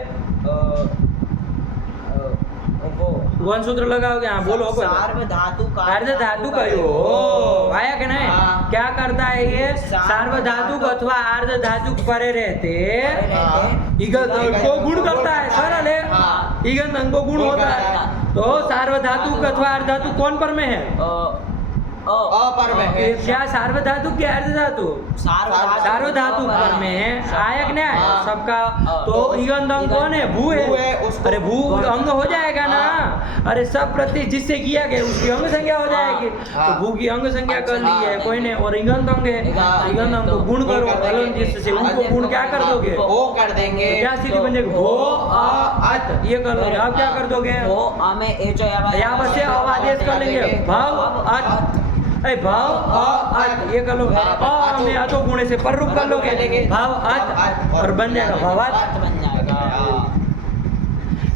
वो कौन सूत्र लगाओगे? हाँ बोलो। सार्वधातु का अर्ध धातु कहो आया कि नहीं? क्या करता है ये? सार्वधातुक अथवा अर्ध धातुक परे रहते ईगंत अंग को गुण करता है। सरल है, ईगंत अंग को गुण होता है। तो सार्वधातुक अथवा अर्ध धातु कौन पर में है? अपर में है। क्या सार्वधातुक क्या अर्ध धातु? सार्वधातुक पर में है। आयक ने सबका तो ईगंत अंग कौन है? भू है। अरे भू अंग हो जाएगा ना। अरे सब प्रत्यय जिससे किया गया उसकी अंग संज्ञा हो जाएगी। तो भू की अंग संज्ञा कर ली है कोई ने, और ईगंत अंग है। ईगंत अंग को गुण करो, अलग जिससे उनको गुण क्या कर दोगे? वो कर देंगे। क्या स्थिति बन जाएगी? भो अत ये कर लोगे। आप क्या कर दोगे? यहाँ से आदेश कर लेंगे भाव अत। भाव अत ये कर लो। में अतो गुणे से पर रूप कर लोगे भाव अत और बन जाएगा भवत बन जाएगा।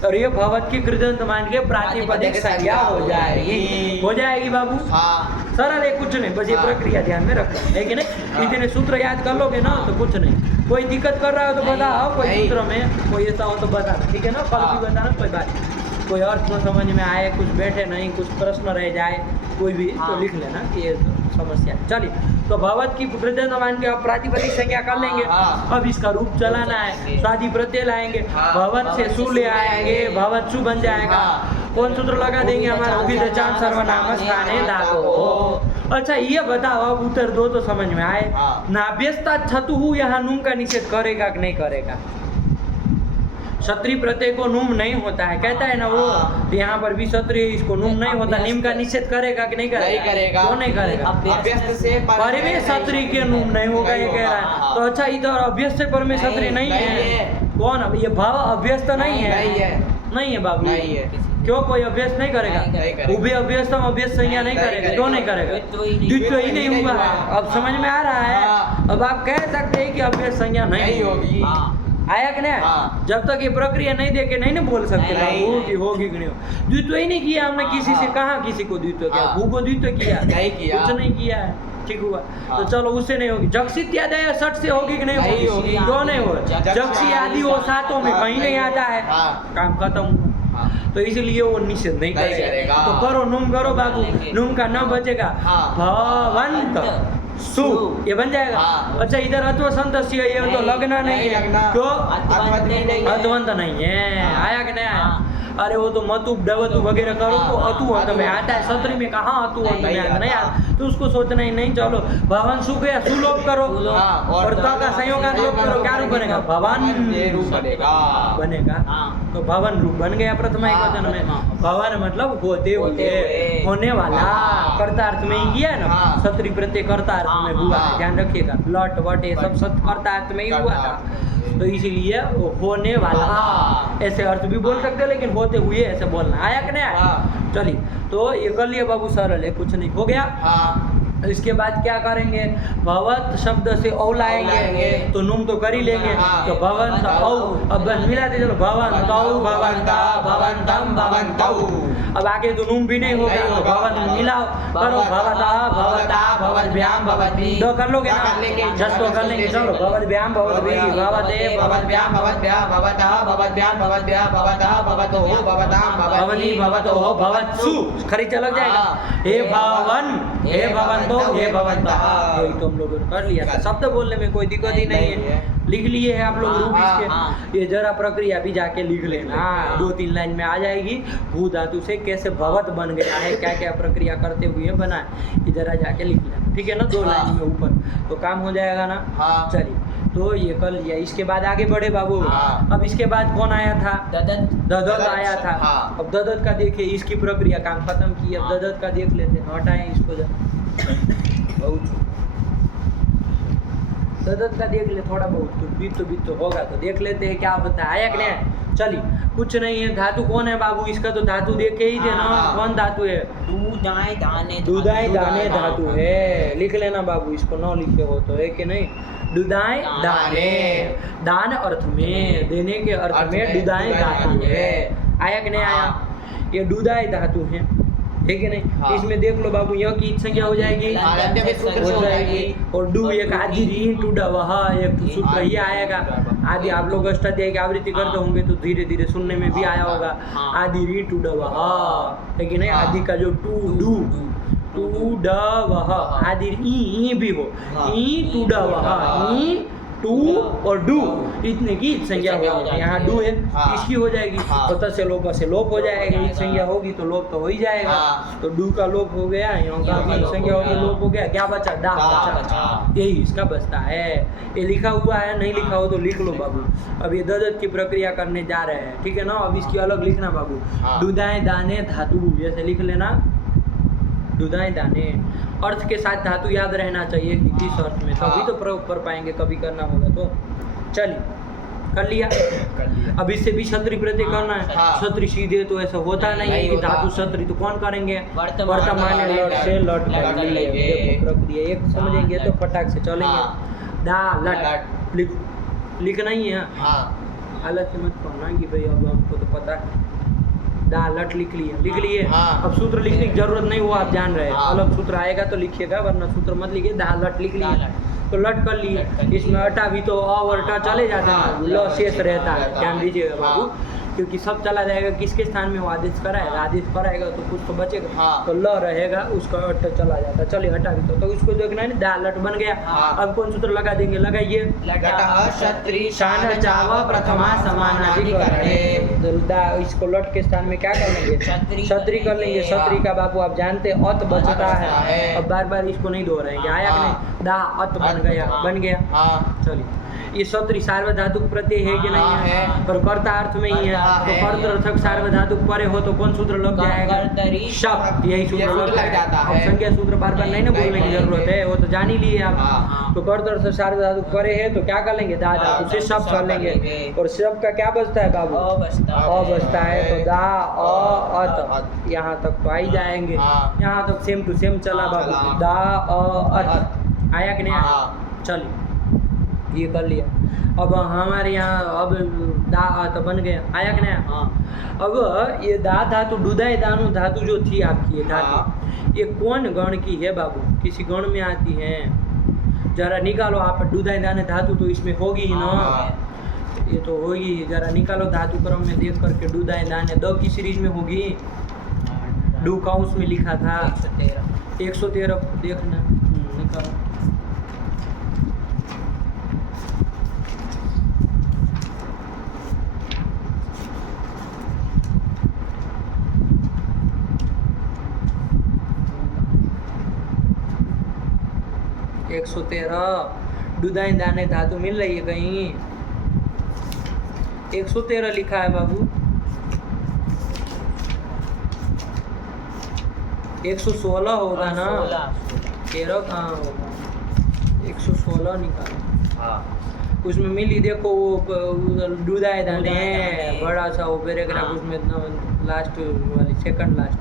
और ये भवत की कृदंत मान के प्रातिपदिक संज्ञा हो जाएगी बाबू। सरल है, कुछ नहीं, बस ये प्रक्रिया ध्यान में रखना है कि नहीं? इतने सूत्र याद कर लोगे ना तो कुछ नहीं। कोई दिक्कत कर रहा हो तो बताओ, कोई सूत्र में कोई ऐसा हो तो बताना, ठीक है ना? कल भी बताना, कोई बात नहीं। कोई अर्थ न समझ में आए, कुछ बैठे नहीं, कुछ प्रश्न रह जाए कोई भी तो लिख लेना कि ये समस्या। चलिए, तो भवत की कृदंत मान के अब प्रातिपदिक संज्ञा कर लेंगे। अब इसका रूप चलाना है, स्वादि प्रत्यय लाएंगे, भवत से सु ले आएंगे, भवत सु बन जाएगा। कौन सूत्र लगा देंगे? हमारा उगितचाम सर्वनाम स्थाने धातु। अच्छा ये बताओ, अब उत्तर दो तो समझ में आए। नाभ्यस्ता छतु यहाँ नुम का निषेध करेगा कि नहीं करेगा? क्षत्रिय प्रत्यय को नुम नहीं होता है, कहता है ना वो। तो यहाँ पर भी क्षत्रिय इसको नुम नहीं होता, निम का निषेध करेगा कि नहीं करेगा? क्यों नहीं करेगा? अभ्यस्त से पर में क्षत्रिय के नुम नहीं होगा ये कह रहा है। तो अच्छा इधर अभ्यस्त से पर में क्षत्रिय नहीं है। कौन? अब ये भाव अभ्यस्त नहीं है बाबू। क्यों? कोई अभ्यस्त नहीं करेगा? उभय अभ्यस्त अभ्यस्त संज्ञा नहीं करेगा। क्यों नहीं करेगा? द्वित्व ही नहीं हुआ है। अब समझ में आ रहा है। अब आप कह सकते हैं कि अभ्यस्त संज्ञा नहीं होगी। आया कि नहीं? जब तक ये प्रक्रिया नहीं देके नहीं ना बोल सकते बाबू कि होगी कि नहीं। द्वित्व ही नहीं किया हमने किसी से। कहा किसी को द्वित्व किया? भू को द्वित्व किया? कुछ नहीं किया है, ठीक हुआ। तो चलो उससे नहीं होगी। जक्षित याद है सट से होगी कि नहीं होगी? क्यों नहीं होगी? जक्षी आदि वो सातों में कहीं नहीं आता है, काम खत्म हुआ। तो इसलिए वो निषेध नहीं करेगा। तो करो, नुम करो बाबू। नुम का न बचेगा भवंत सु ये बन जाएगा। अच्छा इधर अत्व संतस्य ये तो लगना नहीं है। क्यों? अत्वंत नहीं है। आया कि नहीं आया? अरे वो तो मतु डवतु वगैरह करो तो अतु अंत में आता है। क्षत्रिय में कहाँ अतु अंत में आता नहीं आता, तो उसको सोचना ही नहीं। चलो भवन सु गया, सुलोप करो और त का संयोग का लोप करो, क्या रूप बनेगा? भवन बनेगा। तो भवन रूप बन गया प्रथम एकवचन में। भवन मतलब होते हुए, होने वाला। कर्तार्थ में ही किया है ना। क्षत्रिय प्रत्यय कर्तार्थ में हुआ है, ध्यान रखिएगा। लट वट ये सब सत कर्तार्थ में ही हुआ था। तो इसीलिए होने वाला ऐसे अर्थ भी बोल सकते हैं, लेकिन होते हुए ऐसे बोलना। आया कि नहीं आया? चलिए, तो ये कर लिए बाबू, सरल है, कुछ नहीं हो गया। इसके बाद क्या करेंगे? भवत शब्द से औ लाएंगे तो नुम तो कर ही लेंगे। तो भवंत औ, अब मिलाते चलो, भवंत औ भवंता भवंतम भवंतौ। अब आगे तो नुम भी नहीं होगा, तो भवंत मिलाओ, करो भवता भवता भवद्भ्याम भवद्भि। दो कर लोगे ना? जस्ट तो कर लेंगे। चलो भवद्भ्याम भवद्भि, भवते भवद्भ्याम भवद्भ्या, भवतः भवद्भ्याम भवद्भ्या, भवतः भवतो भवताम भवति भवतो भवत्सु। खरी चल जाएगा। हे भवन, हे भवंतो, हे भवन्तः। यही तो हम लोगों ने कर लिया था। शब्द बोलने में कोई दिक्कत ही नहीं है। लिख लिए हैं आप लोग रूप इसके। ये जरा प्रक्रिया भी जाके लिख लेना, 2-3 लाइन में आ जाएगी। भू धातु से कैसे भवत बन गया है, क्या क्या प्रक्रिया करते हुए बना है, इधर जाके लिख लेना, ठीक है ना? 2 लाइन में ऊपर तो काम हो जाएगा ना। चलिए, तो ये कर लिया। इसके बाद आगे बढ़े बाबू। अब इसके बाद कौन आया था? ददत आया था। अब ददत का देखिए, इसकी प्रक्रिया काम खत्म की। अब ददत का देख लेते हैं, हटाएं इसको जरा। ददत का देख ले थोड़ा बहुत, तो बीत होगा तो देख लेते हैं क्या होता है। आया कि नहीं? चलिए, कुछ नहीं है। धातु कौन है बाबू? इसका तो धातु देखे ही थे ना। कौन धातु है? दूधाई दाने। दूधाई दाने धातु है। लिख लेना बाबू, इसको न लिखे हो तो है कि नहीं? दुदाई दाने, दान अर्थ में, देने के अर्थ में दुदाई धातु है। आया कि नहीं आया? ये दुदाई धातु है, ठीक है नहीं? इसमें देख लो बाबू, यह की संज्ञा हो जाएगी, हो जाएगी। और डू एक आधी री टू डा, वह एक सूत्र ही आएगा। आदि आप लोग अष्टाध्यायी की आवृत्ति करते होंगे तो धीरे धीरे सुनने में भी आया होगा। आदि री टू ड वह, लेकिन नहीं आदि का जो टू डू टू ड वह, आदि ई भी हो, ई टू ड वह, ई टू और डू इतने की संज्ञा होगी। यहाँ डू है इसकी हो जाएगी तो त से लोप हो जाएगा। इत संज्ञा होगी तो लोप तो हो ही जाएगा। तो डू का लोप हो गया, यहाँ का भी संज्ञा होगी लोप हो गया। क्या बचा? डा बचा। यही इसका बचता है। ये लिखा हुआ है, नहीं लिखा हो तो लिख लो बाबू। अब ये ददत की प्रक्रिया करने जा रहे हैं, ठीक है ना। अब इसकी अलग लिखना बाबू। दुदाएं दाने धातु जैसे लिख लेना, दुदाएं दाने। अर्थ के साथ धातु याद रहना चाहिए कि किस अर्थ में, तभी तो प्रयोग कर पाएंगे, कभी करना होगा तो। चलिए कर लिया। अब इससे भी क्षत्रि प्रत्यय करना है। क्षत्रि सीधे तो ऐसा होता नहीं है कि धातु क्षत्रि तो कौन करेंगे? वर्तमान लट से लट कर लिए। देखो प्रक्रिया एक समझेंगे तो फटाक से चलेंगे। दा लट लिखना ही है। हालत से मत कहना कि भाई अब हमको तो पता है। दा लट लिख लिए। अब सूत्र लिखने की जरूरत नहीं, वो आप जान रहे हैं। अलग सूत्र आएगा तो लिखिएगा, वरना सूत्र मत लिखिए। दा लट लिख लिए तो लट कर लिए। इसमें अटा भी तो अ और टा चले जाते हैं, ल शेष रहता है। ध्यान दीजिएगा बाबू, क्योंकि सब चला जाएगा। किसके स्थान में वो आदेश कराएगा? आदेश कराएगा तो कुछ तो बचेगा। तो ल रहेगा, उसका अट चला जाता है। चलिए हटा भी तो उसको देखना है। दा लट बन गया। अब कौन सूत्र लगा देंगे? लगाइए। शान चावा प्रथमा समानाधिकरणे। इसको लट के स्थान में क्या कर लेंगे? क्षत्रि कर लेंगे। क्षत्रि का बाबू आप जानते हैं अत बचता है। अब बार बार इसको नहीं दोहराएंगे। आया कि नहीं? दा अत बन गया। चलिए ये क्षत्रि सार्वधातुक प्रत्यय है कि नहीं है? पर कर्ता अर्थ में ही है। तो कर्तर्थक सार्वधातुक परे हो तो कौन सूत्र लग जाएगा? शब्द। यही सूत्र लग जाता है। संज्ञा सूत्र बार बार नहीं ना बोलने की जरूरत है, वो तो जान ही लिए आप। तो कर्तर्थ सार्वधातुक परे है तो क्या कर लेंगे? दा धातु से शब्द कर लेंगे। और शब्द का क्या बचता है बाबू? अ बचता है। तो दा अ अत यहाँ तक तो आ ही जाएंगे। यहाँ तक सेम टू सेम चला बाबू। दा अ अत आया कि नहीं आया? चलिए ये कर लिया। अब हमारे यहाँ अब दा तो बन गया। आया कि नहीं? अब ये दा धातु डुदाई दानु धातु जो थी आपकी ये धातु, ये कौन गण की है बाबू? किसी गण में आती है? जरा निकालो आप। डुदाई दाने धातु तो इसमें होगी ही ना, ये तो होगी। जरा निकालो धातु क्रम में देख करके। डुदाई दाने द की सीरीज में होगी। डू का उसमें लिखा था 113 देखना। निकालो। एक 113 डुदाई दाने धातु मिल रही है कहीं? 113 लिखा है बाबू। 116 होगा ना? 13 कहाँ होगा? 116 निकालो। उसमें मिली देखो वो डुदाई दाने बड़ा सा वो पैराग्राफ, उसमें लास्ट वाली सेकंड लास्ट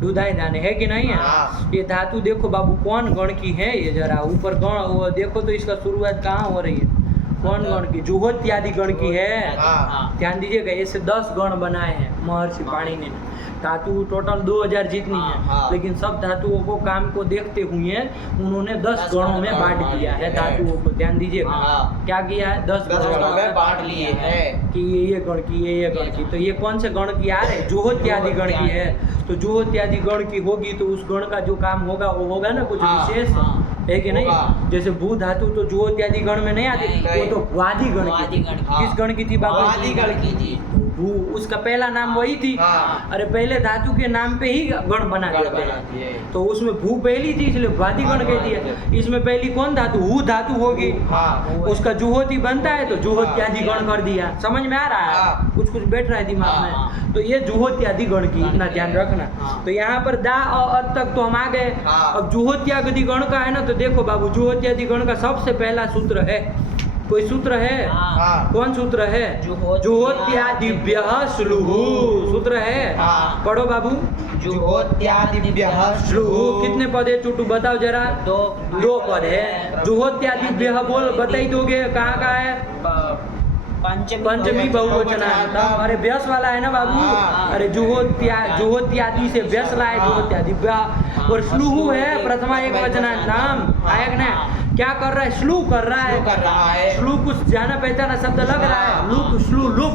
डुदाई दाने है कि नहीं है? ये धातु देखो बाबू कौन गण की है? ये जरा ऊपर गण वो देखो तो इसका शुरुआत कहाँ हो रही है? कौन गण की? जुहोत्यादि गण की है। ध्यान दीजिएगा, ऐसे 10 गण बनाए हैं महर्षि पाणिनि ने। धातु टोटल 2000 जितनी है, लेकिन सब धातुओं को काम को देखते हुए उन्होंने 10 गणों में बांट दिया है धातुओं को। ध्यान दीजिएगा क्या किया है? 10 गणों में बांट लिए हैं कि ये गण की, ये गण की। तो ये कौन से गण की आ रहे? जुहोत्यादि गण की है। तो जुहोत्यादि गण की होगी तो उस गण का जो काम होगा वो होगा ना कुछ विशेष, है कि नहीं? जैसे भू धातु तो जुहोत्यादि गण में नहीं आती, वो तो वादी गण की। किस गण की थी बाबू? वादी गण की थी। भू उसका पहला नाम वही थी। अरे पहले धातु के नाम पे ही गण बना देते हैं, तो उसमें भू पहली थी इसलिए वादी गण कह दिया। इसमें पहली कौन धातु? हु धातु होगी, उसका जुहोती बनता है तो जुहोत्यादि गण कर दिया। समझ में आ रहा है? कुछ कुछ बैठ रहा है दिमाग में। तो ये जुहोत्यादि गण की, इतना ध्यान रखना। तो यहाँ पर दा और तक तो हम आ गए। अब जुहोत्यादि गण का है ना, तो देखो बाबू जुहोत्यादि गण का सबसे पहला सूत्र है। कोई सूत्र है? कौन सूत्र है? जुहोत्यादिभ्यः श्लुः सूत्र है। पढ़ो बाबू। जुहोत्यादिभ्यः श्लुः कितने पद है चुटू बताओ जरा? 2 पद है। जुहोत्यादिभ्यः बोल बताई दोगे कहाँ का है? पंचमी बहुवचन। अरे व्यस वाला है ना बाबू? अरे जुहोत्यादि से व्यस लाए। जुहोत्यादि और स्लूहु है प्रथमा एक वचनांत नाम। आया कि नहीं? क्या कर रहा है? स्लू कर रहा है। कर रहा है। स्लू कुछ जाना पहचाना शब्द लग रहा है। लुक स्लू लुक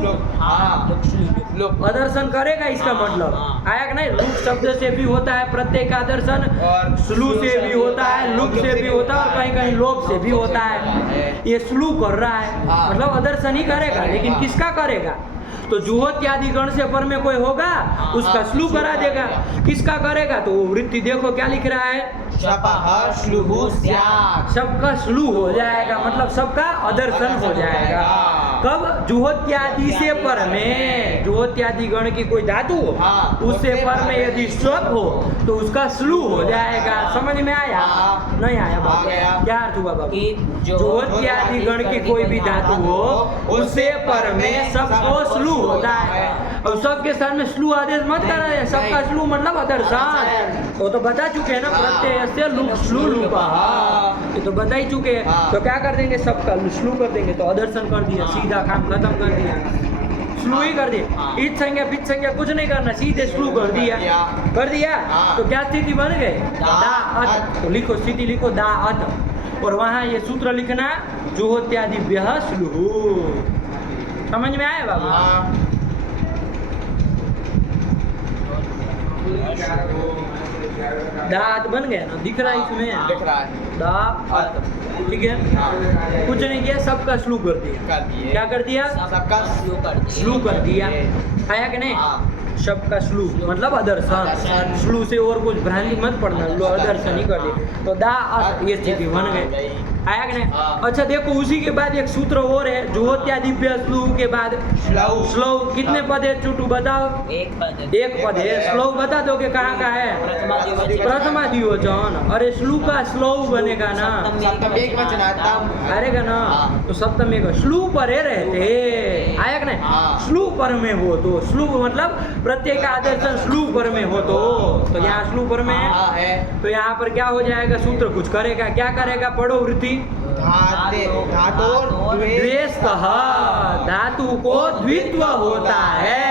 लुक आदर्शन करेगा इसका मतलब। आया कि नहीं? लुक शब्द से भी होता है प्रत्यय का आदर्शन, और स्लू से भी होता है, लुक से भी होता है, और कहीं कहीं लोक से भी होता है। ये स्लू कर रहा है मतलब आदर्शन ही करेगा, लेकिन किसका करेगा? तो जुहोत आदि गण से पर में कोई होगा उसका स्लू करा देगा। किसका करेगा? तो वो वृत्ति देखो क्या लिख रहा है, शपः श्लुः स्यात्। सबका स्लू हो जाएगा मतलब सबका आदर्शन हो जाएगा। कब? जुहोत्यादि से पर में, जुहोत्यादि गण की कोई धातु हो हाँ, उससे पर में यदि स्वप हो तो उसका स्लू हो जाएगा। समझ में आया? हाँ। नहीं आया आ बाबू? गया। क्या अर्थ हुआ बाबू? कि जुहोत्यादि गण की कोई भी धातु हो उससे पर में सबको स्लू होता है। और सबके स्थान में स्लू आदेश मत करा है, सबका स्लू मतलब आदर्शन। वो तो बता चुके हैं ना, प्रत्यय से लुक स्लू लुपः, ये तो बता ही चुके हैं। तो क्या कर देंगे? सबका स्लू कर देंगे तो आदर्शन कर दिया, सीधा काम खत्म कर दिया, स्लू ही कर दिया। ईद संज्ञा पिच संज्ञा कुछ नहीं करना, सीधे स्लू कर दिया। कर दिया तो क्या स्थिति बन गई? दा अत। तो लिखो स्थिति, लिखो दा अत, और वहाँ ये सूत्र लिखना जुहोत्यादिभ्यः स्लुः। समझ में आया बाबू? दात बन गया ना, दिख रहा है इसमें, दिख रहा है। दात, ठीक है। कुछ नहीं किया, सबका स्लू कर दिया। कर दिए। क्या कर दिया? सबका स्लू कर दिया। आया कि नहीं? सबका स्लू मतलब आदर्शन। स्लू से और कुछ भ्रांति मत पड़ना, लो आदर्शन ही कर दिया। तो दा ये स्थिति बन गई। आया कि नहीं? अच्छा देखो, उसी के बाद एक सूत्र और है, जुहोत्यादिभ्यः स्लुः के बाद स्लौ। कितने पद है चुटू बताओ? एक पद है। स्लौ बता दो कि कहाँ का है? प्रथमा द्विवचन। अरे स्लू का स्लौ बनेगा ना, सप्तम एक वचनात्म आएगा ना, तो सप्तम एक स्लू परे रहते। आया कि नहीं? स्लू पर में हो तो स्लू मतलब प्रत्यय का आदर्शन स्लू पर में हो तो यहाँ स्लू पर में है, तो यहाँ पर क्या हो जाएगा? सूत्र कुछ करेगा। क्या करेगा? पढ़ो वृत्ति। द्वेष्टः, धातु को द्वित्व होता है।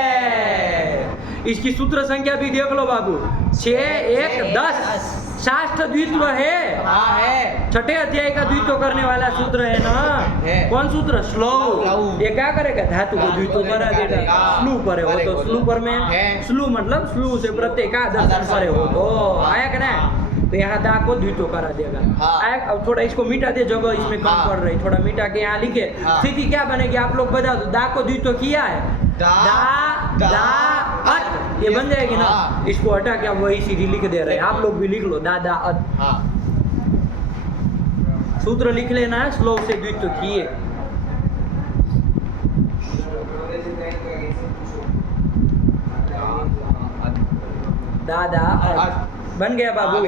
इसकी सूत्र संख्या भी देख लो बाबू, 6 1 10 साष्ट द्वित्व है। छठे अध्याय का द्वित्व करने वाला सूत्र है ना। कौन सूत्र? स्लौ। ये क्या करेगा? धातु को द्वित्व करा देगा। स्लू पर हो तो स्लू पर में, स्लू मतलब स्लू से प्रत्यय का आदर्शन पर हो तो। आया कि नहीं? तो यहाँ दा को द्वित्व करा देगा। अब थोड़ा इसको मिटा दे, जगह इसमें कम पड़ रही, थोड़ा मिटा के यहाँ लिखे। स्थिति क्या बनेगी आप लोग बता दो। दा को द्वित्व किया है, दा अत, ये बन जाएगी ना। इसको हटा के वही सीधी लिख दे रहे हैं, आप लोग भी लिख लो दा अत। सूत्र लिख लेना है, स्लो से द्वित्व किए। दादा बन गया बाबू,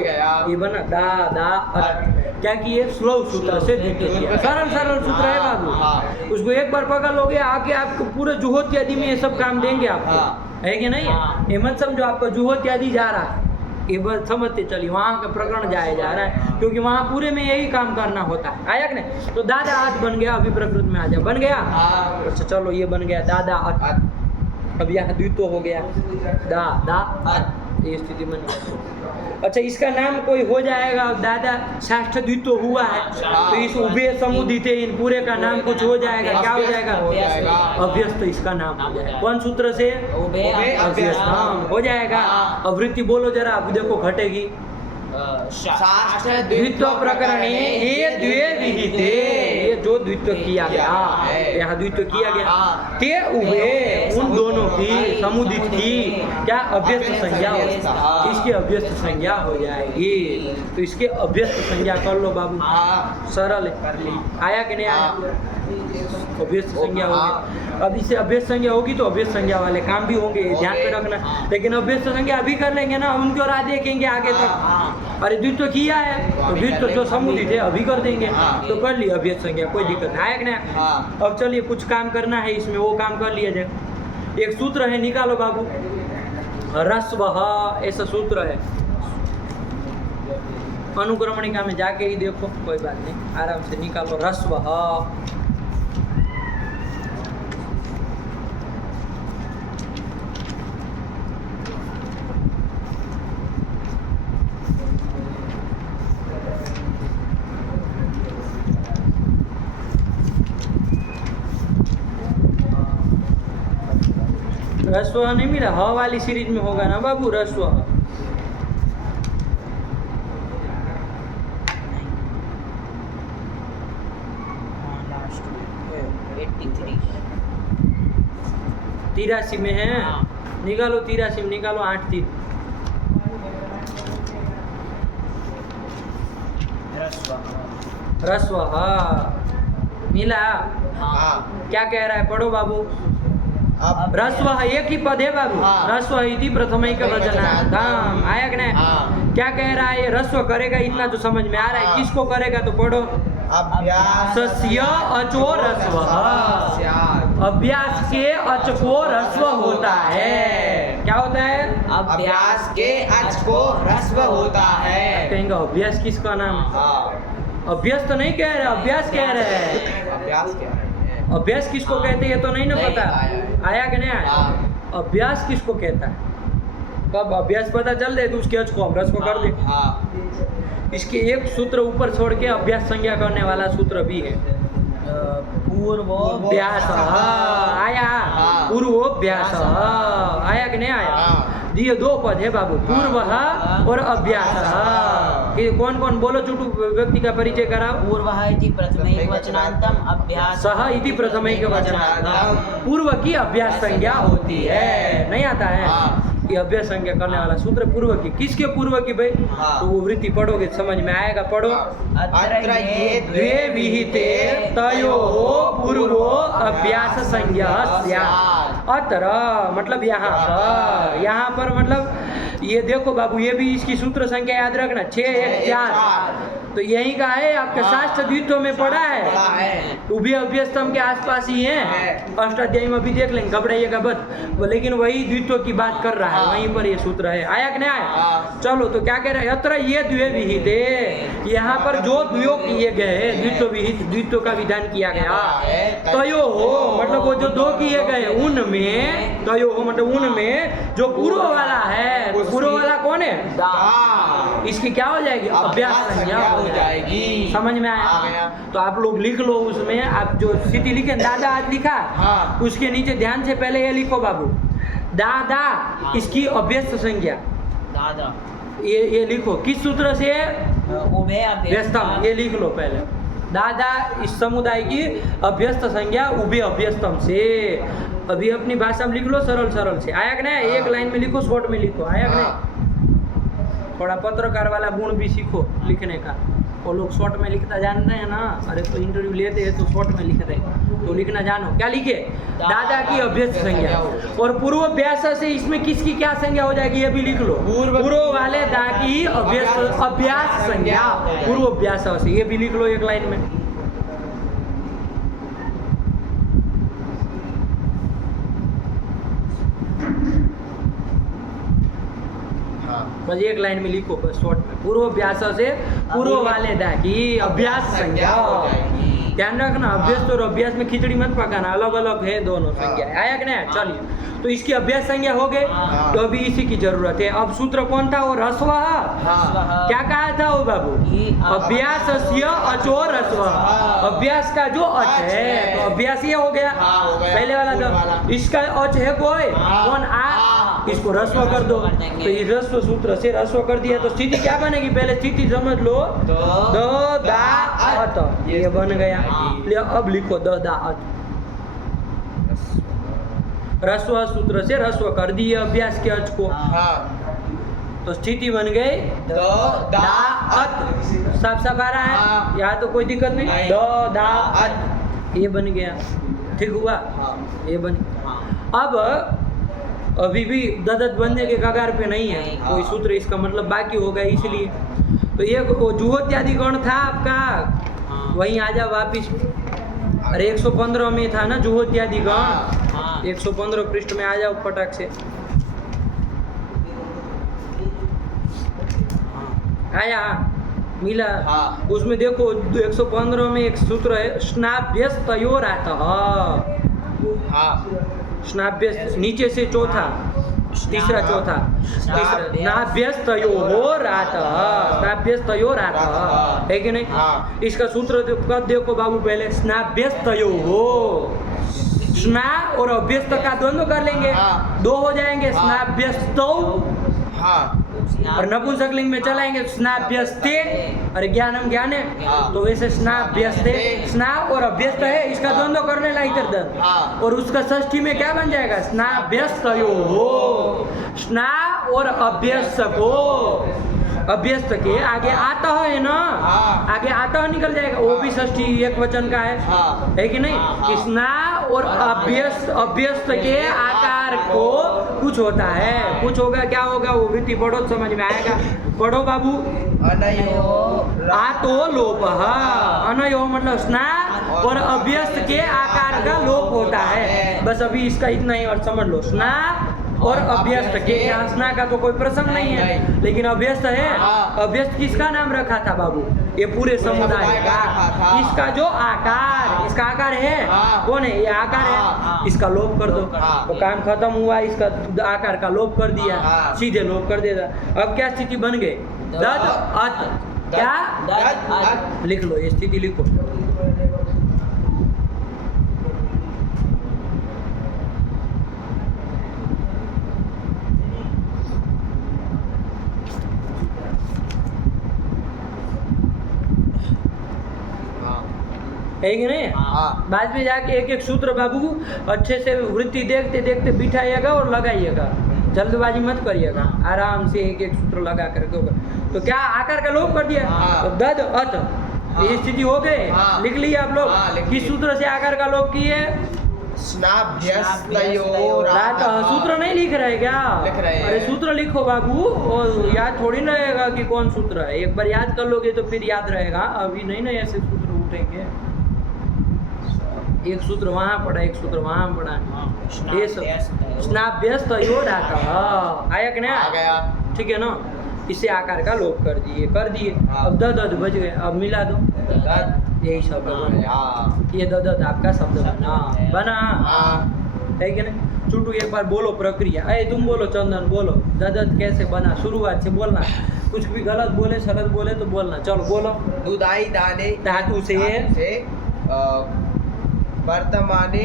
ये बना दादा। क्या किए? स्लो सूत्र से द्वित्व किया। सरल सरल सूत्र है बाबू, उसको एक बार पकड़ लोगे आगे आपको पूरे जुहोत्यादि में ये सब काम देंगे आपको, है कि नहीं? ये मत समझो आपको जुहोत्यादि जा रहा है, ये बस समझते चलिए वहाँ का प्रकरण जाया जा रहा है, क्योंकि वहाँ पूरे में यही काम करना होता है। आया कि नहीं? तो दादा आत बन गया, अभी प्रकृत में आ जा, बन गया। अच्छा चलो, ये बन गया दादा आत। अब यहाँ द्वित्व हो गया, दा आत, ये स्थिति बन गई। अच्छा, इसका नाम कोई हो जाएगा, दादा षष्ठ द्वित्व हुआ है तो इस उभय समुदित इन पूरे का नाम कुछ हो जाएगा। क्या हो जाएगा? अभ्यस्त इसका नाम हो जाएगा। कौन सूत्र से? अभ्यस्त हो जाएगा। अब वृत्ति बोलो जरा, अब देखो घटेगी। द्वित्व प्रकरणे ये द्वे विहिते, ये जो द्वित्व किया गया, यहाँ द्वित्व किया गया, ते उभे उन दोनों की समुदित की क्या अभ्यस्त संज्ञा हो, इसकी अभ्यस्त संज्ञा हो जाएगी। तो इसके अभ्यस्त संज्ञा कर लो बाबू, सरल है। आया कि नहीं आया? अभ्यस्त संज्ञा होगी। अब इससे अभ्यस्त संज्ञा होगी तो अभ्यस्त संज्ञा वाले काम भी होंगे, ध्यान में रखना। लेकिन अभ्यस्त संज्ञा अभी कर लेंगे ना, उनकी और आगे देखेंगे आगे तक। अरे द्वित्व किया है तो द्वित्व जो समुदित है अभी कर देंगे, तो कर लिया अभ्यस्त संज्ञा, कोई दिक्कत नहीं। आया कि नहीं? अब चलिए कुछ काम करना है इसमें, वो काम कर लिया जाए। एक सूत्र है, निकालो बाबू, ह्रस्वः, ऐसा सूत्र है। अनुक्रमणिका में जाके ही देखो, कोई बात नहीं, आराम से निकालो। ह्रस्वः रस्व नहीं मिला, ह वाली सीरीज में होगा ना बाबू रस्व। लास्ट 83 83 में है। हाँ। निकालो 83 में निकालो 8 3 रस्व मिला। हाँ। क्या कह रहा है पढ़ो बाबू। अब रस्व एक ही पद है बाबू। हाँ। रस्व इति प्रथमैक वचनार्थम आया कि नहीं। हाँ। क्या कह रहा है ये रस्व करेगा इतना तो समझ में आ रहा है। हाँ। किसको करेगा तो पढ़ो। अभ्यास सस्य अचो रस्व। अभ्यास के अच को रस्व होता है। क्या होता है। अभ्यास के अच को रस्व होता है। कहेंगे अभ्यास किसका नाम है। हाँ। अभ्यास तो नहीं कह रहे, अभ्यास कह रहे हैं। अभ्यास क्या है। अभ्यास किसको कहते हैं ये तो नहीं ना नहीं पता। आया कि नहीं आया। हाँ। अभ्यास किसको कहता है। कब अभ्यास पता चल दे तो उसके अच को हम रस को कर दे। हाँ। इसके एक सूत्र ऊपर छोड़ के अभ्यास संज्ञा करने वाला सूत्र भी है। पूर्वोऽभ्यास आया। हाँ। पूर्वोऽभ्यास आया कि नहीं आया। हाँ। ये दो पद है बाबू पूर्व और अभ्यास। ये कौन कौन बोलो चुटू व्यक्ति का परिचय कराओ। पूर्वः इति प्रथमैक वचनान्तम अभ्यास सह इति प्रथमैक वचनार्थम। पूर्व की अभ्यास संज्ञा होती है। नहीं आता है। हाँ। ये अभ्यास संज्ञा करने वाला सूत्र पूर्व की। किसके पूर्व की भाई। हाँ। तो वो वृत्ति पढ़ोगे तो समझ में आएगा। पढ़ो। अत्र ये द्वे विहिते तयोः पूर्वो अभ्यास संज्ञा स्यात्। अत्र मतलब यहाँ पर मतलब ये देखो बाबू ये भी इसकी सूत्र संख्या याद रखना 6 1 4। तो यही का है आपके शास्त्र द्वित्व में पढ़ा है। उभय अभ्यस्तम के आसपास ही है। अष्टाध्यायी में भी देख लेंगे घबराइएगा बस। लेकिन वही द्वित्व की बात कर रहा है। वहीं पर ये सूत्र है। आया कि नहीं आया। चलो तो क्या कह रहे हैं। अत्र ये द्वे विहिते यहाँ पर जो द्वयो किए गए द्वित्व विहित द्वित्व का विधान किया गया। तयो हो मतलब वो जो दो किए गए उनमें तयो हो मतलब उनमें जो पूर्व वाला है। पूर्व वाला कौन है। इसकी क्या हो जाएगी अभ्यास संज्ञा हो जाएगी। समझ में आया। तो आप लोग लिख लो उसमें आप जो स्थिति लिखे दादा आज लिखा। हाँ। उसके नीचे ध्यान से पहले ये लिखो बाबू दादा। इसकी अभ्यस्त संज्ञा दादा ये लिखो किस सूत्र से उभय व्यस्तम। ये लिख लो पहले दादा इस समुदाय की अभ्यस्त संज्ञा उभय अभ्यस्तम से। अभी अपनी भाषा में लिख लो सरल सरल से। आया कि नहीं। एक लाइन में लिखो शॉर्ट में लिखो। आया कि नहीं। थोड़ा पत्रकार वाला गुण भी सीखो लिखने का। वो लोग शॉर्ट में लिखता जानते हैं ना। अरे तो इंटरव्यू लेते हैं तो शॉर्ट में लिखते हैं तो लिखना जानो। क्या लिखे दादा की अभ्यस्त संज्ञा और पूर्वाभ्यास से इसमें किसकी क्या संज्ञा हो जाएगी ये भी लिख लो। पूर्व वाले दा की अभ्यास संज्ञा पूर्वाभ्यास से ये भी लिख लो एक लाइन में। बस एक लाइन में लिखो बस शॉर्ट में। पूर्वाभ्यास से पूर्व वाले दा की अभ्यास संज्ञा हो जाएगी। ध्यान रखना अभ्यास और अभ्यास में खिचड़ी मत पकाना। अलग अलग है दोनों संज्ञा। आया कि नहीं। चलिए तो इसकी अभ्यास संज्ञा हो गए। तो अभी इसी की जरूरत है। अब सूत्र कौन था वो रस्व। क्या कहा था वो बाबू अभ्यास अचो रस्व। अभ्यास का जो अच है तो अभ्यास ये हो गया पहले वाला जो इसका अच है कोई कौन आ इसको रस्व कर दो। तो ये रस्व सूत्र से रस्व कर दिया तो स्थिति क्या बनेगी पहले स्थिति समझ लो। द दा अत ये बन गया। अब लिखो द दा अत। रस्व सूत्र से रस्व कर दिए अभ्यास के अच को। तो स्थिति बन गई द दा अत। साफ साफ आ रहा है। यहाँ तो कोई दिक्कत नहीं। द दा अत ये बन गया। ठीक हुआ ये बन। अब अभी भी ददत बनने के कगार पे नहीं है कोई सूत्र इसका मतलब बाकी होगा इसलिए। तो ये जुहोत्यादि गण था आपका वहीं आ जा वापिस। अरे 115 में था ना जुहोत्यादि गण। 115 पृष्ठ में आ जाओ फटाक से। आया मिला। उसमें देखो 115 में एक सूत्र है स्नाभ्यस्तयोर आता। स्नाभ्यस्त नीचे से चौथा तीसरा चौथा स्नाभ्यस्तयोर आता। स्नाभ्यस्तयोर आता है कि नहीं। इसका सूत्र देखो बाबू पहले स्नाभ्यस्तयोः स्ना और अभ्यस्त का द्वंद्व कर लेंगे, हाँ। दो हो जाएंगे, हाँ। स्नाभ्यस्तौ, हाँ और नपुंसकलिंग में चलाएंगे स्नाभ्यस्ते, अरे ज्ञानम ज्ञाने, हाँ। तो वैसे स्नाभ्यस्ते, स्ना और अभ्यस्त है, इसका हाँ। द्वंद्व करने ला इधर दर, हाँ। और उसका षष्ठी में क्या बन जाएगा, स्नाभ्यस्तयो हो, स्ना और अभ्यस्त को, अभ्यस्त के आगे आता है ना, हाँ। आगे आता निकल जाएगा, वो भी षष्ठी एक वचन का है, हाँ। है कि नहीं, हाँ। कि स्ना और अभ्यस्त, अभ्यस्त के आकार को कुछ होता है, कुछ होगा, क्या होगा वो वृत्ति पढ़ो तो समझ में आएगा, पढ़ो बाबू। अनयो आतो लोप, अनयो मतलब स्ना और अभ्यस्त के आकार का लोप होता है, बस अभी इसका इतना ही और समझ लो, स्ना और अभ्यस्त के, यहाँ स्ना का तो कोई प्रसंग नहीं है, लेकिन अभ्यस्त है, हाँ। अभ्यस्त किसका नाम रखा था बाबू, ये पूरे समुदाय का, इसका जो आकार, इसका आकार है, हाँ। कौन है, ये आकार है, हाँ। इसका लोप कर दो, हाँ। तो काम खत्म हुआ, इसका आकार का लोप कर दिया, हाँ। सीधे लोप कर देगा। अब क्या स्थिति बन गई, दद अत, क्या दद अत। लिख लो, ये स्थिति लिखो, है कि नहीं, हाँ। बाद में जाके एक एक सूत्र बाबू अच्छे से वृत्ति देखते देखते बिठाइएगा और लगाइएगा, जल्दबाजी मत करिएगा, आराम से एक एक सूत्र लगा करके होगा। तो क्या आकार का लोप कर दिया, हाँ। तो दद अत, ये स्थिति हो गए, हाँ। लिख लिए आप लोग, हाँ, लिख किस लिए। सूत्र से आकार का लोप किए, रात सूत्र नहीं लिख रहे क्या, लिख रहे हैं। अरे सूत्र लिखो बाबू, और याद थोड़ी ना रहेगा कि कौन सूत्र है, एक बार याद कर लोगे तो फिर याद रहेगा, अभी नहीं ना ऐसे सूत्र उठेंगे, एक सूत्र वहाँ पड़ा, एक सूत्र वहाँ पड़ा, ये सब स्नाभ्यस्त यो डाका आया कि नहीं आ गया। ठीक है ना, इसे आकार का लोप कर दिए, हाँ। अब दद बच गए, अब मिला दो, यही शब्द बना, हाँ। ये दद आपका शब्द बना हाँ। है कि नहीं। चुटू एक बार बोलो प्रक्रिया, अरे तुम बोलो चंदन, बोलो ददत कैसे बना, शुरुआत से बोलना, कुछ भी गलत बोले सलत बोले तो बोलना, चलो बोलो। दुधाई दाने धातु से वर्तमाने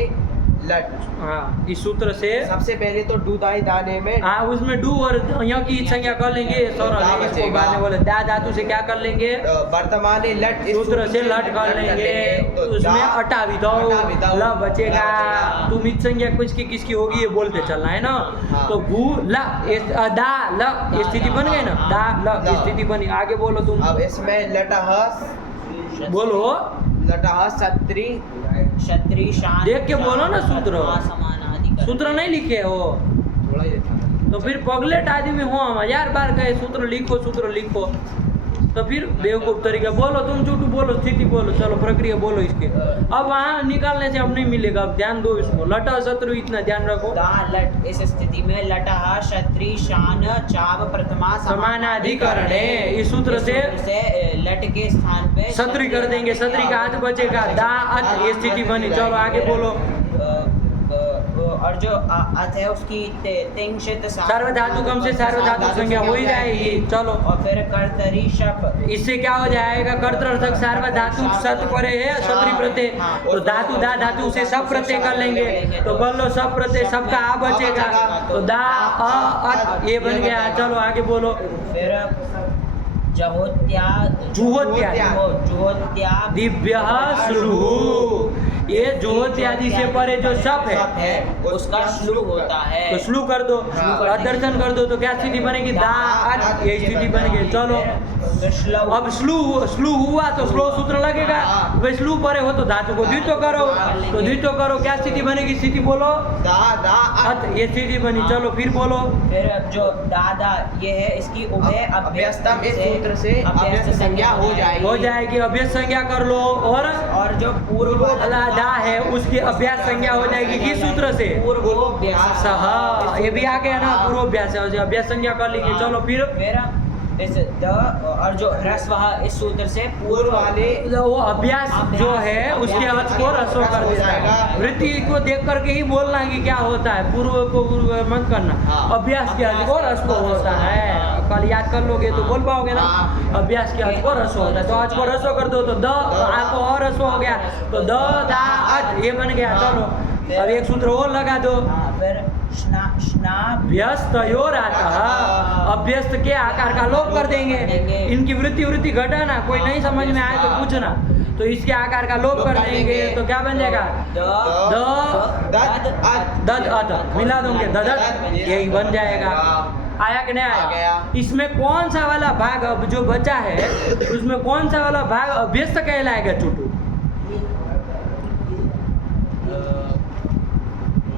लट, हाँ, इस सूत्र से सबसे पहले तो दुधाई दाने में हाँ, उसमें डू और यहाँ की संज्ञा कर लेंगे, दा बचेगा। बोले दा धातु से क्या कर लेंगे, वर्तमाने लट, इस सूत्र से लट कर लेंगे, तो उसमें दा- अटा भी दो, अटा भी दो, ल बचेगा, ला बचेगा। तुम इत संज्ञा किसकी किसकी होगी ये बोलते चलना है ना, हाँ। तो भू ला दा ल, ये स्थिति बन गई ना, दा ल ये स्थिति बनी, आगे बोलो तुम, अब इसमें लटहस, बोलो, लटहस छत्री, क्षत्रि शान, देख के बोलो ना सूत्र। समानाधिकरण। सूत्र नहीं लिखे हो थोड़ा ही था। तो फिर पगलेट आदमी हो हम, 1000 बार कहे सूत्र लिखो, तो फिर बेवकूफ तरीका, बोलो तुम झूठू बोलो, स्थिति बोलो, चलो प्रक्रिया बोलो इसके, अब वहाँ निकालने से अब नहीं मिलेगा, अब ध्यान दो इसको, लटा शत्रु इतना ध्यान रखो, दा लट, इस स्थिति में लटः क्षत्रि शान चाव प्रथमा समानाधिकरण है, इस सूत्र से लट के स्थान पे शत्रु कर देंगे, शत्रु का हाथ बचेगा, दा अत ये स्थिति बनी, चलो आगे बोलो, और जो अथ है उसकी तिंशित सार्वधातु कम से सार्वधातु संज्ञा हो ही जाएगी, चलो, और फिर कर्तरी शप, इससे क्या हो जाएगा, कर्तर्थक सार्वधातु सत परे है शत्रु प्रत्यय, तो धातु दा धातु से सब प्रत्यय कर लेंगे, तो बोलो सब प्रत्यय, सबका आ बचेगा, तो दा अ अत ये बन गया, चलो आगे बोलो, फिर जहोत्या जुहोत्या दिव्य श्लू, ये जोत्यादि से परे जो सप है उसका श्लू होता है, तो श्लू कर दो, दर्शन कर दो, तो क्या स्थिति बनेगी, दा अत ये स्थिति बन गई, चलो अब स्लू हुआ तो स्लो सूत्र लगेगा, भाई स्लू परे हो तो धातु को द्वित्व करो, तो द्वित्व करो, क्या स्थिति बनेगी, स्थिति बोलो, दा अत ये स्थिति बनी, चलो फिर बोलो, फिर जो दादा ये है इसकी उभय अभ्यस्तम इस सूत्र से अभ्यस्त संज्ञा हो जाएगी, अभ्यस्त संज्ञा कर लो, और जो पूर्व दा है उसकी अभ्यास संज्ञा हो जाएगी किस सूत्र से, पूर्वोभ्यास, ये भी आ गया ना, पूर्वोभ्यास है, अभ्यास संज्ञा कर लीजिए, चलो फिर इस द और जो ह्रस्व इस सूत्र से पूर्व वाले वो अभ्यास जो है उसके अर्थ को रसो कर देता है, वृत्ति को देख करके ही बोलना है कि क्या होता है, पूर्व को पूर्व मत करना, अभ्यास के अर्थ को रस को होता है, कल याद कर लोगे तो बोल पाओगे ना, अभ्यास के अर्थ को रसो होता है, तो आज को रसो कर दो, तो द आ को और रसो हो गया, तो द दा अत ये बन गया, चलो अब एक सूत्र और लगा दो, हाँ, फिर व्यस्तयोरातः, अभ्यस्त के आकार का लोप कर देंगे। इनकी वृत्ति घटाना, कोई नहीं समझ में आए तो पूछना। तो इसके आकार का लोप कर देंगे तो क्या बन जाएगा? दद अत मिला दोगे, ददत, यही बन जाएगा। आया कि नहीं आया? इसमें कौन सा वाला भाग अब जो बचा है उसमें कौन सा वाला भाग अभ्यस्त कहलाएगा? चुटू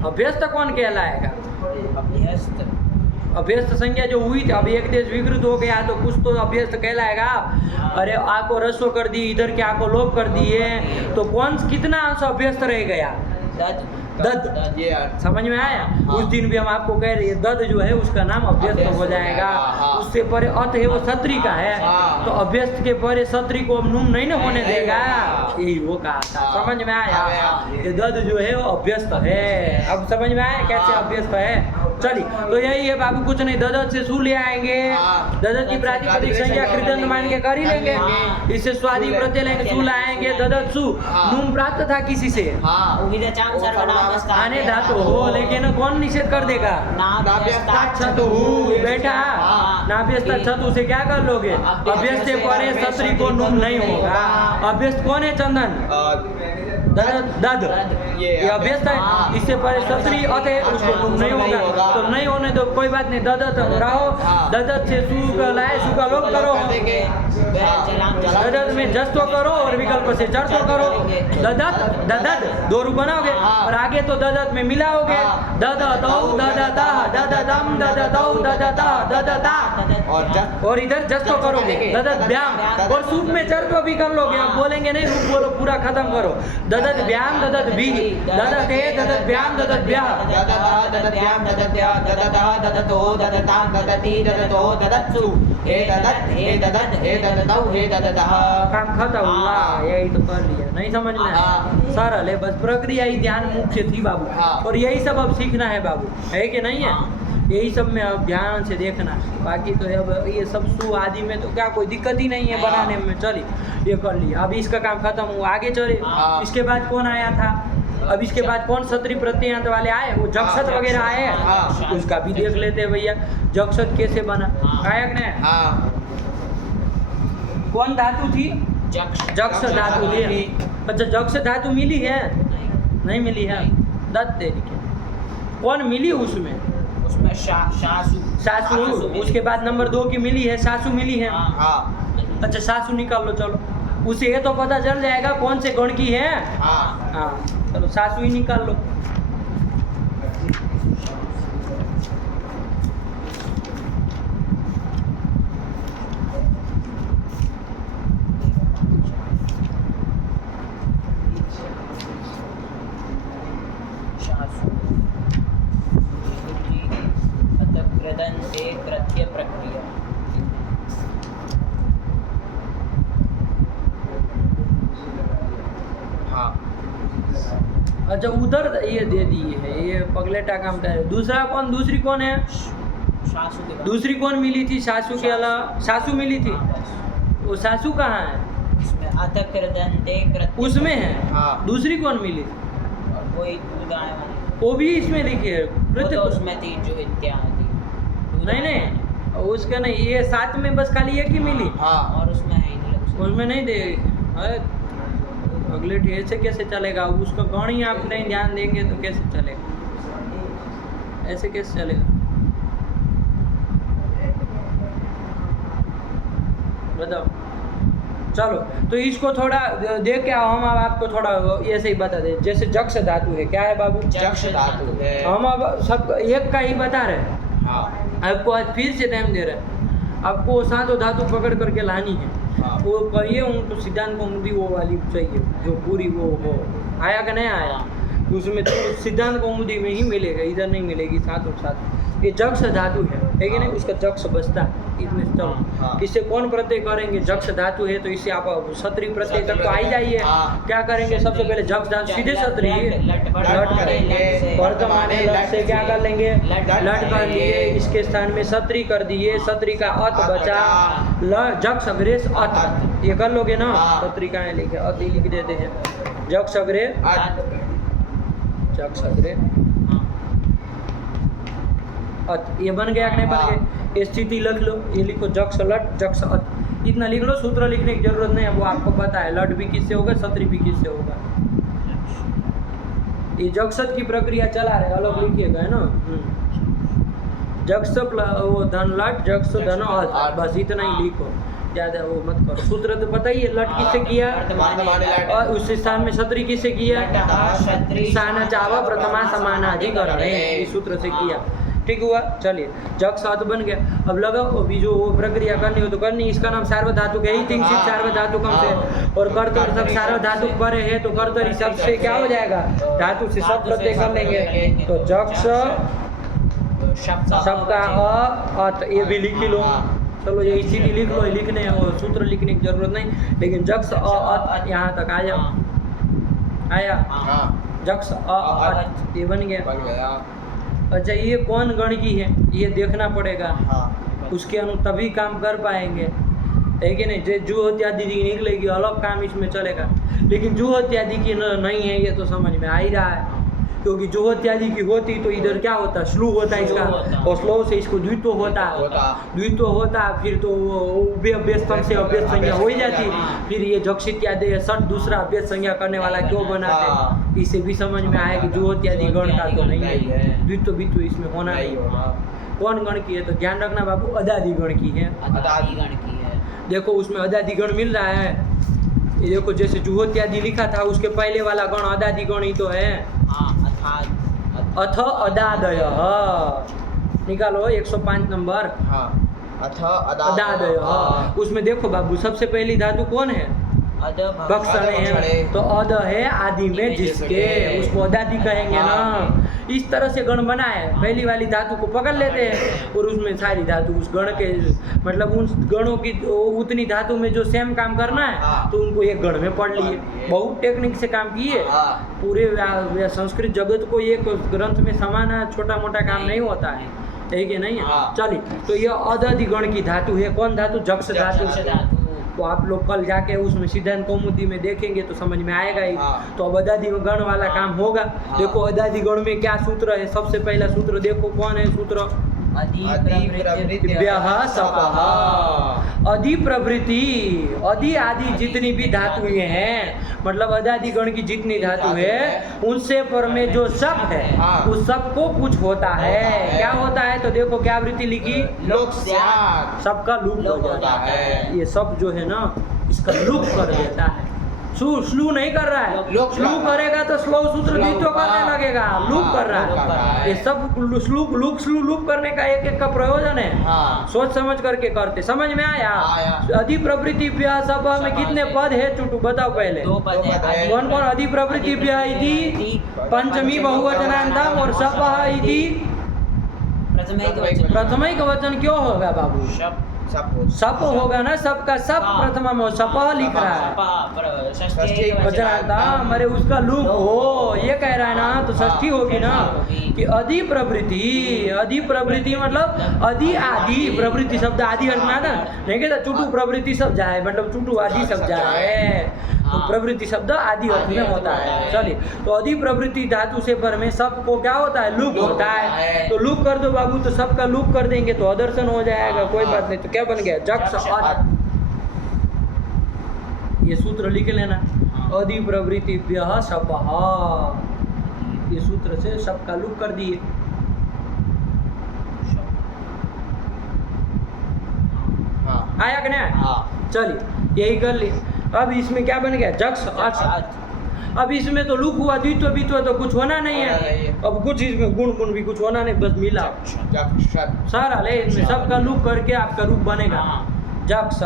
अभ्यस्त कौन कहलाएगा? अभ्यस्त संज्ञा जो हुई थी, अब एक देश विकृत हो गया तो कुछ तो अभ्यस्त कहलाएगा। अरे आ को रस्व कर दी, इधर के आ को लोप कर दिए, तो कौन कितना अंश अभ्यस्त रह गया? दद। ये समझ में आया? उस दिन भी हम आपको कह रहे हैं दद जो है उसका नाम अभ्यस्त हो जाएगा। उससे परे अत है वो सत्री का है, तो अभ्यस्त के परे सत्री को अब नून नहीं ना होने देगा, यही वो कहा था। समझ में आया? ये दद जो है वो अभ्यस्त है। अब समझ में आया कैसे अभ्यस्त है? चलिए, तो यही है बाबू, कुछ नहीं। ददत से सू ले आएंगे, ददत की प्रातिपदिक संज्ञा कृदंत मान के कर ही लेंगे। इससे स्वादी प्रत्यय लेंगे, सू लाएंगे, ददत सू। नून प्राप्त था किसी से, आने धातु हो, लेकिन कौन निषेध कर देगा? बेटा नाभ्यस्ता छतु से क्या कर लोगे? अभ्यस्त से परे सत्री को नून नहीं होगा। अभ्यस्त कौन है? चंदन दद, ये अभ्यस्त है। इससे परे सत्री अत है, उसको नून नहीं होगा। तो नहीं होने दो, कोई बात नहीं, ददत रहो। ददत से सू का लाए, सू का लोप करो। ददत में जस तो करो और विकल्प से चर तो करो। ददत ददत दो रूप बनाओगे और आगे तो ददत में मिलाओगे। ददतौ ददतः ददतम ददतौ ददतः ददता, और इधर जस तो करोगे। ददत व्याम, और सूप में चर तो भी कर लोगे। अब बोलेंगे नहीं, रूप बोलो, पूरा खत्म करो। ददत व्याम ददत भी, ददत है ददत व्याम ददत व्याह, ददत व्याम ददत व्याह, ददतः ददतो ददतां ददति ददतो ददत्सु, हे ददत हे ददत हे ददतौ हे ददतः। काम खत्म हुआ, यही तो कर लिया। नहीं समझ में आया? सरल है, बस प्रक्रिया ही ध्यान मुख्य थी बाबू, और यही सब अब सीखना है बाबू, है कि नहीं है? यही सब में अब ध्यान से देखना। बाकी तो अब ये सब सु आदि में तो क्या कोई दिक्कत ही नहीं है बनाने में। चलिए, ये कर लिया, अब इसका काम खत्म हुआ, आगे चले। इसके बाद कौन आया था? अब इसके बाद कौन सत्री प्रत्ययांत वाले आए? वो जक्षत वगैरह आए, उसका भी देख लेते हैं भैया। जक्षत कैसे बना, आया कि नहीं? कौन धातु थी? जक्ष धातु थी। अच्छा, जक्ष धातु मिली है? नहीं मिली है। दत्त तेरी के कौन मिली उसमें? उसमें सासू। उसके बाद नंबर 2 की मिली है, सासू मिली है। अच्छा, सासू निकाल लो। चलो, उसे ये तो पता चल जाएगा कौन से गण की है। हाँ, चलो सासू ही निकाल लो। प्रत्यय प्रक्रिया। अच्छा, उधर ये दे दिए है, ये पगलेटा काम कर। दूसरा कौन? दूसरी कौन है? सासू के बाद दूसरी कौन मिली थी? सासू के अलावा सासू मिली थी। वो सासू कहाँ है? उसमें अतः उसमें है। दूसरी कौन मिली? कोई दूध आने वाली, वो भी इसमें लिखी है। तो उसमें थी जो इत्यादि। नहीं, उसका नहीं, ये साथ में बस खाली एक ही मिली। और उसमें है नहीं, उसमें नहीं दे। अगले ऐसे कैसे चलेगा? उसका गण ही आप नहीं ध्यान देंगे तो कैसे चलेगा? ऐसे कैसे चलेगा? बताओ। चलो, तो इसको थोड़ा देख के हम अब आपको थोड़ा ऐसे ही बता दें। जैसे जक्ष धातु है, क्या है बाबू? जक्ष धातु है। हम अब सब एक का ही बता रहे हैं। आपको आज फिर से टाइम दे रहे हैं। आपको सातों धातु पकड़ करके लानी है। वो कहिए उनको सिद्धांत कौमुदी वो वाली चाहिए जो पूरी वो हो। आया कि नहीं आया? उसमें तो सिद्धांत कौमुदी में ही मिलेगा, इधर नहीं मिलेगी सातों साथ। ये जक्ष धातु है कि नहीं? उसका जक्ष बचता इतने। चलो, इससे कौन प्रत्यय करेंगे? जक्ष धातु है तो इससे आप सत्री प्रत्यय तक तो आ ही जाइए। क्या करेंगे? सबसे पहले जक्ष धातु सीधे सत्री लट करेंगे। वर्तमान लट से क्या कर लेंगे? लट कर लिए, इसके स्थान में सत्री कर दिए। सत्री का अत बचा, जक्ष अग्रेस अत, ये कर लोगे ना? सत्री का लिखे अति लिख देते हैं, जक्ष अग्रे जक्ष अग्रे अत, ये बन गया कि नहीं बन गया? ये स्थिति लिख लो, ये लिखो जक्ष लट जक्ष अत, इतना लिख लो, सूत्र लिखने की जरूरत नहीं है, वो आपको पता है। लट भी किससे होगा, सत्री भी किससे होगा। ये जक्षत की प्रक्रिया चला रहे, अलग लिखिएगा है ना। जक्ष वो धन लट जक्ष धन अत, बस इतना ही लिखो, ज्यादा वो मत करो। सूत्र तो पता ही है, लट किससे किया और उस स्थान में सत्री किससे किया, सान चावा प्रथमा समानाधिकरण, इस सूत्र से किया। ठीक हुआ, चलिए जक्ष अत बन गया। अब लगाओ, अभी जो वो प्रक्रिया करनी हो तो करनी। इसका नाम सार्वधातुक है, ही थिंग सिर्फ सार्वधातुकम से, और कर्तव्य सब सार्वधातुक पर है तो कर्तरी शब्द से क्या हो जाएगा, धातु से सब प्रत्यय कर लेंगे। तो जक्ष सबका अत, ये भी लिख लो। चलो ये स्थिति लिख लो, लिखने और सूत्र लिखने की जरूरत नहीं, लेकिन जक्ष अत यहाँ तक आ जाओ, आया जक्ष अत, ये बन गया। अच्छा, ये कौन गण की है ये देखना पड़ेगा, उसके अनुसार तभी काम कर पाएंगे, है कि नहीं। जो जू इत्यादि की निकलेगी अलग काम इसमें चलेगा, लेकिन जू इत्यादि की नहीं है, ये तो समझ में आ ही रहा है। क्योंकि जो इत्यादि की होती तो इधर क्या होता है, श्लू होता है इसका, और श्लो से इसको द्वित्व होता है, द्वित्व होता है, फिर तो उभय अभ्यस्तम से अभ्यस्त संज्ञा हो ही जाती। फिर ये जक्ष इत्यादि सट दूसरा अभ्यस्त संज्ञा करने वाला क्यों बनाते, इसे भी समझ में आया कि जो इत्यादि गण का तो नहीं है, द्वित्व वित्व इसमें होना नहीं होगा। कौन गण की है तो ध्यान रखना बाबू, अदादि गण की है। अदादि गण की है, देखो उसमें अदादि गण मिल रहा है, ये देखो जैसे जुहोत्यादि लिखा था उसके पहले वाला गण अदादि गण ही तो है। अथ अदादय, निकालो 105 नंबर। अथ अदादय, उसमें देखो बाबू सबसे पहली धातु कौन है, भक्षण है, तो अद है आदि में जिसके, उसको अदादि कहेंगे ना। इस तरह से गण बना है, पहली वाली धातु को पकड़ लेते हैं और उसमें सारी धातु उस गण के, मतलब उन गणों की उतनी धातु में जो सेम काम करना है तो उनको एक गण में पढ़ लिए। बहुत टेक्निक से काम किए, पूरे संस्कृत जगत को एक ग्रंथ में समाना छोटा मोटा काम नहीं होता है, है कि नहीं। चलिए, तो यह अदादि गण की धातु है, कौन धातु, जक्ष धातु। तो आप लोग कल जाके उसमें सिद्धांत कौमुदी में देखेंगे तो समझ में आएगा ही। तो अब अदादि गण वाला काम होगा। देखो अदादि गण में क्या सूत्र है, सबसे पहला सूत्र देखो कौन है, सूत्र अधि प्रवृत्ति, अधि आदि जितनी भी धातुएं हैं, मतलब अदादि गण की जितनी धातु है उनसे पर में जो सब है उस सब को कुछ होता है। क्या होता है तो देखो क्या वृत्ति लिखी, सबका लुक हो जाता है। ये सब जो है ना इसका लुक कर देता है, स्लू नहीं कर रहा है, स्लू करेगा तो स्लो सूत्र द्वित्व करने लगेगा, लूप कर रहा है। ये सब लूप करने का एक एक का प्रयोजन है, सोच समझ करके करते। समझ में आया। अधि प्रवृत्ति सब में कितने पद है चुटू बताओ पहले, कौन कौन अधि प्रवृत्ति पंचमी बहुवचनांतम और सब प्रथमिक वचन क्यों होगा बाबू, सप होगा ना, सबका सब प्रथमा में सप लिख रहा है, अरे उसका लूप हो ये कह रहा है ना, तो षष्ठी होगी ना कि अधि प्रवृत्ति मतलब अधि आदि प्रवृत्ति शब्द आदि अर्थ में आता नहीं कहता, चुटू प्रवृत्ति सब जाए मतलब चुटू आदि सब जाए, तो प्रवृत्ति शब्द आदि अर्थ में होता है। चलिए, तो अधि प्रवृत्ति धातु से पर में सबको क्या होता है, लूप होता है। तो लूप कर दो बाबू, तो सबका लूप कर देंगे तो अदर्शन हो जाएगा, कोई बात नहीं। तो क्या बन गया, जक्ष अत। ये सूत्र लिख लेना, अधि प्रवृत्ति सपः, ये सूत्र से सबका लूप कर दिए। आया कि नहीं, चलिए यही कर लिए। अब इसमें क्या बन गया, जक्ष अत। अब इसमें तो लूप हुआ, द्वित्व वित्व तो कुछ होना नहीं है, अब कुछ इसमें गुण भी कुछ होना नहीं, बस मिला सारा ले इसमें सबका लूप करके आपका रूप बनेगा, जक्ष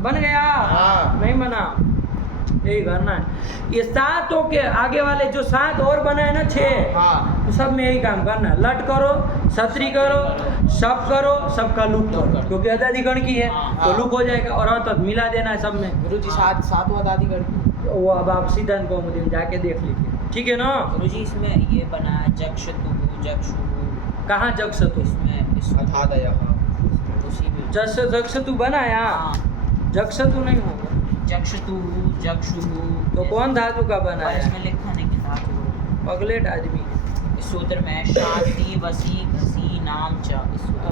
बन गया। नहीं बना, यही करना है। ये सातों के आगे वाले जो 7 और बना है ना 6, तो सब में यही काम करना है। लट करो, सत्री करो, सब करो, सबका लूप करो, क्योंकि अदादि गण की है तो लूप हो जाएगा, और तक मिला देना है सब में। गुरुजी 7 अदादि गण की, वो अब आप सिद्धांत कौमुदी में जाके देख लीजिए, ठीक है ना। गुरुजी इसमें ये बना है जक्षतु, कहाँ जक्षतु, जक्षतु बनाया, जक्षतु नहीं होगा, जक्षतु, तो कौन धातु का बना है, इसमें लिखा नहीं कि धातु पगलेट आदमी है। इस सूत्र में शासी वसी घसी नाम च। इस सूत्र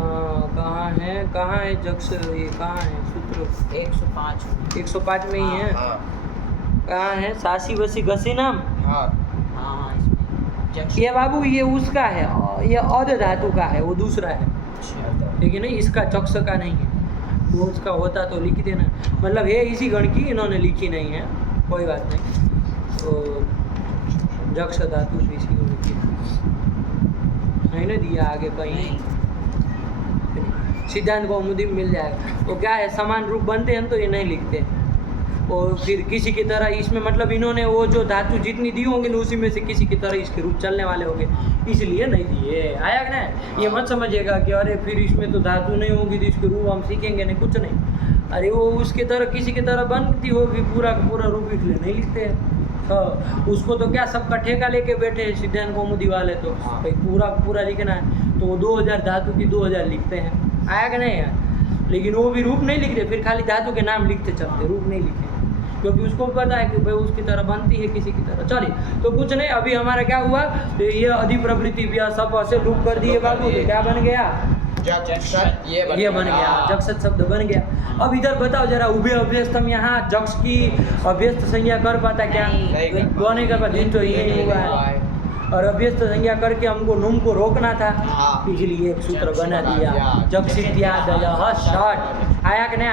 कहाँ है जक्ष, ये कहाँ है सूत्र? 105 105 में ही है। कहाँ है? सासी वसी घसी नाम। हाँ इसमें जक्ष। ये बाबू ये उसका है, ये औद धातु का है, वो दूसरा है, लेकिन नहीं इसका जक्ष का नहीं है। वो उसका होता तो लिख देना, मतलब है इसी गण की, इन्होंने लिखी नहीं है, कोई बात नहीं। तो जक्ष धातु भी इसी गण की नहीं ना दिया आगे कहीं, सिद्धांत कौमुदी में मिल जाएगा। तो क्या है, समान रूप बनते हैं तो ये नहीं लिखते, और फिर किसी की तरह इसमें मतलब इन्होंने वो जो धातु जितनी दी होंगी ना उसी में से किसी की तरह इसके रूप चलने वाले होंगे, इसलिए नहीं दिए। आया कि नहीं? ये मत समझिएगा कि अरे फिर इसमें तो धातु नहीं होगी तो इसके रूप हम सीखेंगे नहीं, कुछ नहीं। अरे वो उसकी तरह किसी की तरह बनती होगी, पूरा का पूरा रूप इसलिए नहीं लिखते हैं। हाँ, उसको तो क्या सबका ठेका लेके बैठे हैं सिद्धांत कौमुदी वाले, तो भाई पूरा पूरा लिखना है तो वो 2000 धातु की 2000 लिखते हैं। आया कि नहीं है? लेकिन वो भी रूप नहीं लिखते, फिर खाली धातु के नाम लिखते चलते, रूप नहीं लिखते, क्योंकि उसको पता है कि भाई उसकी तरह बनती है किसी की तरह। चलिए, तो कुछ नहीं, अभी हमारा क्या हुआ, तो ये अधिप्रवृत्ति व्या सब ऐसे रूप कर दिए बाबू, तो क्या बन गया? ये बन गया, जक्षत शब्द बन गया। अब इधर बताओ जरा, उभय अभ्यस्त हम यहाँ जक्ष की अभ्यस्त संज्ञा कर पाता क्या? वो नहीं कर पाता, तो ये नहीं हुआ है। और अभ्यस्त संज्ञा करके हमको नुम को रोकना था, इसलिए एक सूत्र बना दिया, जक्षित्यादयः षट्। आया कि नहीं?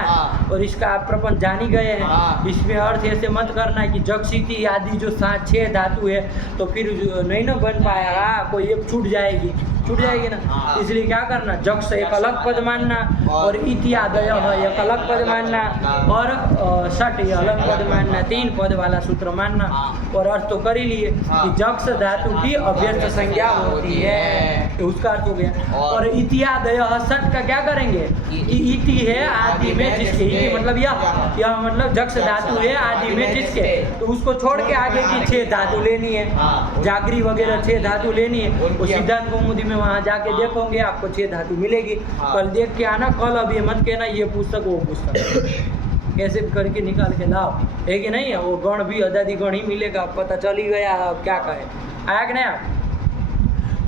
और इसका आप प्रपंच जान ही गए हैं। इसमें अर्थ ऐसे मत करना कि जक्षिति आदि जो 6 धातु है तो फिर नहीं ना बन पाएगा, कोई एक छूट जाएगी ना। इसलिए क्या करना, जक्ष एक अलग पद मानना, और इत्यादयः एक अलग पद मानना, और षट् ये अलग पद मानना, 3 पद वाला सूत्र मानना। और अर्थ तो कर ही लिए कि जक्ष धातु की अभ्यस्त संज्ञा होती है, तो उसका अर्थ हो गया। और इत्यादयः षट् का क्या करेंगे कि इति है आदि में जिसके, इति मतलब यह मतलब जक्ष धातु है आदि में जिसके, तो उसको छोड़ के आगे की 6 धातु लेनी है, जागरी वगैरह 6 धातु लेनी है। वो सिद्धांत कौमुदी में वहाँ जाके देखोगे आपको 6 धातु मिलेगी। कल देख के आना, कल अभी मत कहना ये पुस्तक वो पुस्तक, कैसे भी करके निकाल के लाओ, है कि नहीं? वो गण भी अदादि गण ही मिलेगा, पता चल ही गया अब क्या कहे। आया कि नहीं?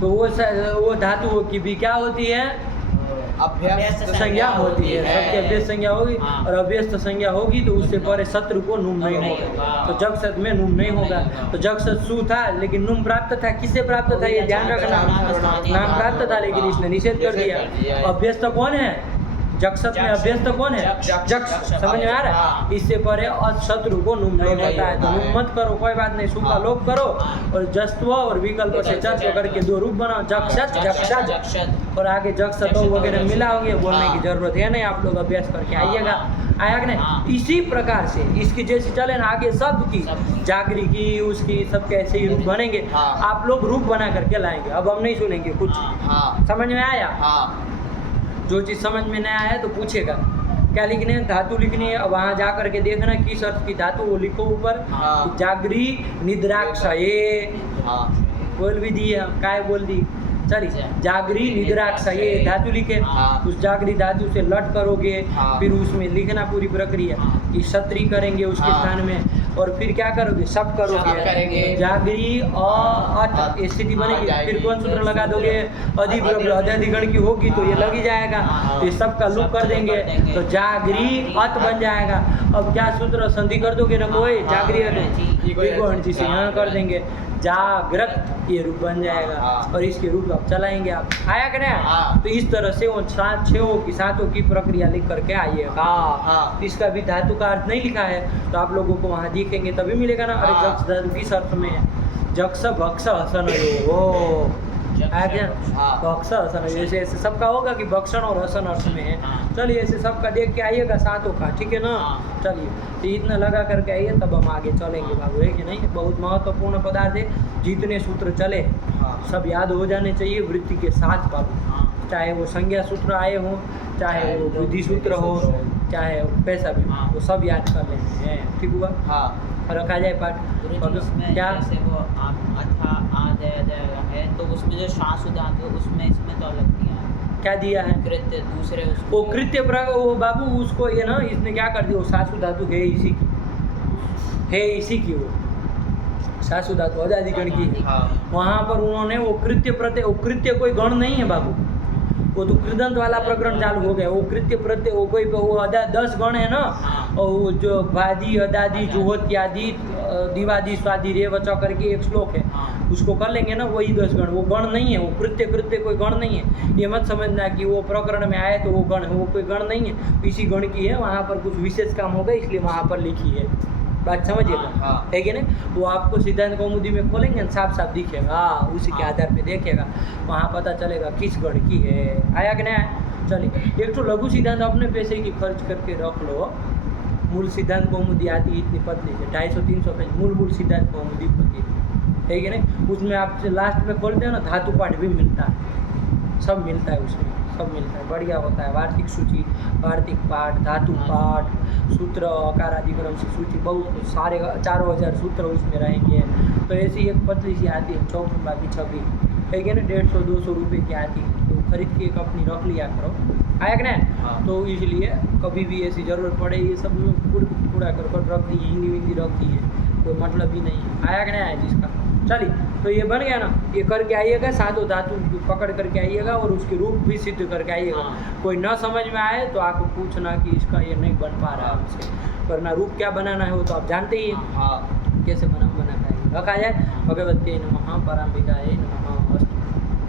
तो वो धातु की भी क्या होती है? अभ्यस्त संज्ञा होती है, सबकी अभ्यस्त संज्ञा होगी। और अभ्यस्त संज्ञा होगी तो उससे परे शत्रु को नुम नहीं होगा, तो जगसत में नुम नहीं होगा। तो जगसत सु था लेकिन नुम प्राप्त था, किससे प्राप्त था ये ध्यान रखना, नाम प्राप्त था लेकिन इसने निषेध कर दिया। अभ्यस्त कौन है? जक्षत में अभ्यस्त कौन है? जक्ष। समझ में आ रहा है? इससे परे शत्रु को नुम नहीं होता है, तो नुम मत करो, कोई बात नहीं, सुखा लोप करो और जस्त्व और विकल्प से चर्च करके 2 रूप बनाओ, जक्षत जक्षत, और आगे जक्षत वगैरह मिला होंगे, बोलने की जरूरत है नहीं, आप लोग अभ्यास करके आइएगा। आया कि नहीं? इसी प्रकार से इसकी जैसे चले ना आगे सब की, जागरी की, उसकी, सब कैसे ही रूप बनेंगे, आप लोग रूप बना करके लाएंगे। अब हम नहीं सुनेंगे कुछ, समझ में आया? जो चीज़ समझ में नहीं आया तो पूछेगा क्या लिखने है, धातु लिखनी है। अब वहाँ जा करके देखना किस अर्थ की धातु, वो लिखो ऊपर, जागरी निद्राक्षये, बोल भी दी है, काय बोल दी, चलिए जागरी निद्राक्षये धातु लिखे, उस जागरी धातु से लट करोगे, फिर उसमें लिखना पूरी प्रक्रिया कि क्षत्रि करेंगे उसके स्थान में, और फिर क्या करोगे, सब करोगे, जागरी अट स्थिति बनेगी। फिर कौन सूत्र लगा दोगे, अधिगण की होगी तो ये लग ही जाएगा, तो ये सब का लुक कर देंगे तो जागरी अत बन जाएगा। अब क्या सूत्र संधि कर दोगे ना, कोई जागरी अट से यहाँ कर देंगे, जागृत ये रूप बन जाएगा, और इसके रूप आप चलाएंगे आप। आया कि नहीं? तो इस तरह से वो 7 की प्रक्रिया लिख करके आइएगा। इसका भी धातु का अर्थ नहीं लिखा है तो आप लोगों को वहाँ दिखेंगे तभी मिलेगा ना। अरे जक्ष धातु किस अर्थ में है? जक्ष भक्ष हसन हो, भक्ष हसन, ऐसे ऐसे सबका होगा कि भक्षण और हसन अर्थ में है। चलिए ऐसे सबका देख के आइएगा 7 का, ठीक है ना? चलिए तो इतना लगा करके आइए, तब हम आगे चलेंगे बाबू, है कि नहीं? बहुत महत्वपूर्ण पदार्थ है, जितने सूत्र चले सब याद हो जाने चाहिए वृत्ति के साथ बाबू, चाहे वो संज्ञा सूत्र आए हों, चाहे वो बुद्धि सूत्र हो, चाहे पैसा भी, वो सब याद कर लेते हैं। ठीक हुआ? रखा जाए पाठ। क्या वो अथा आदय है तो उसमें जो शासु धातु उसमें इसमें तो अलग दिया है, क्या दिया है? कृत्य दूसरे वो कृत्य वो बाबू उसको ये ना इसने क्या कर दिया, वो सासु धातु है इसी की, वो सासु धातु अदादि गण की है। हाँ वहाँ पर उन्होंने वो कृत्य प्रत्यय, वो कृत्य कोई गण नहीं है बाबू, वो तो कृदंत वाला प्रकरण चालू हो गया। वो कृत्य प्रत्यय वो कोई वो 10 गण है ना, और वो जो वादी अदादि जुहोत्यादि दिवादि स्वादि रे वचा करके एक श्लोक है, उसको कर लेंगे ना, वही 10 गण। वो गण नहीं है, वो कृत्य कृत्य कोई गण नहीं है। ये मत समझना कि वो प्रकरण में आए तो वो गण है, वो कोई गण नहीं है, इसी गण की है। वहाँ पर कुछ विशेष काम हो गए इसलिए वहाँ पर लिखी है, बात समझिएगा, है कि नहीं। वो आपको सिद्धांत कौमुदी में खोलेंगे ना, साफ साफ दिखेगा, उसी के आधार पे देखेगा, वहाँ पता चलेगा किस गण की है। आया कि नहीं आया? चलिए, एक तो लघु सिद्धांत अपने पैसे की खर्च करके रख लो। मूल सिद्धांत कौमुदी आती है इतनी पतली से, 250-300 पेज मूल सिद्धांत कौमुदी होती है कि नहीं। उसमें आप लास्ट में खोलते हो ना, धातु पाठ भी मिलता है, सब मिलता है उसमें, सब मिलता है, बढ़िया होता है। वार्तिक सूची, वार्तिक पाठ, धातु पाठ, सूत्र, अकार आदि क्रम से सूची, बहुत सारे 4000 सूत्र उसमें रहेंगे। तो ऐसी एक पतली सी आती है, 54 बाकी 26, है कि ना, 150-200 रुपये की आती है। तो खरीद के एक अपनी रख लिया करो, आया कि नहीं। तो इसलिए कभी भी ऐसी ज़रूरत पड़े, ये सब पूरा कर रख दी, हिंदी रख दी है, कोई मतलब ही नहीं है। आया कि नहीं आया जिसका। चलिए, तो ये बन गया ना, ये करके आइएगा, सातों धातु पकड़ करके आइएगा और उसके रूप भी सिद्ध करके आइएगा। कोई न समझ में आए तो आपको पूछना कि इसका ये नहीं बन पा रहा है हमसे, वरना रूप क्या बनाना है वो तो आप जानते ही हैं, कैसे बनाना है। रखा जाए। भगवते नमः, पराम्बिकायै नमः।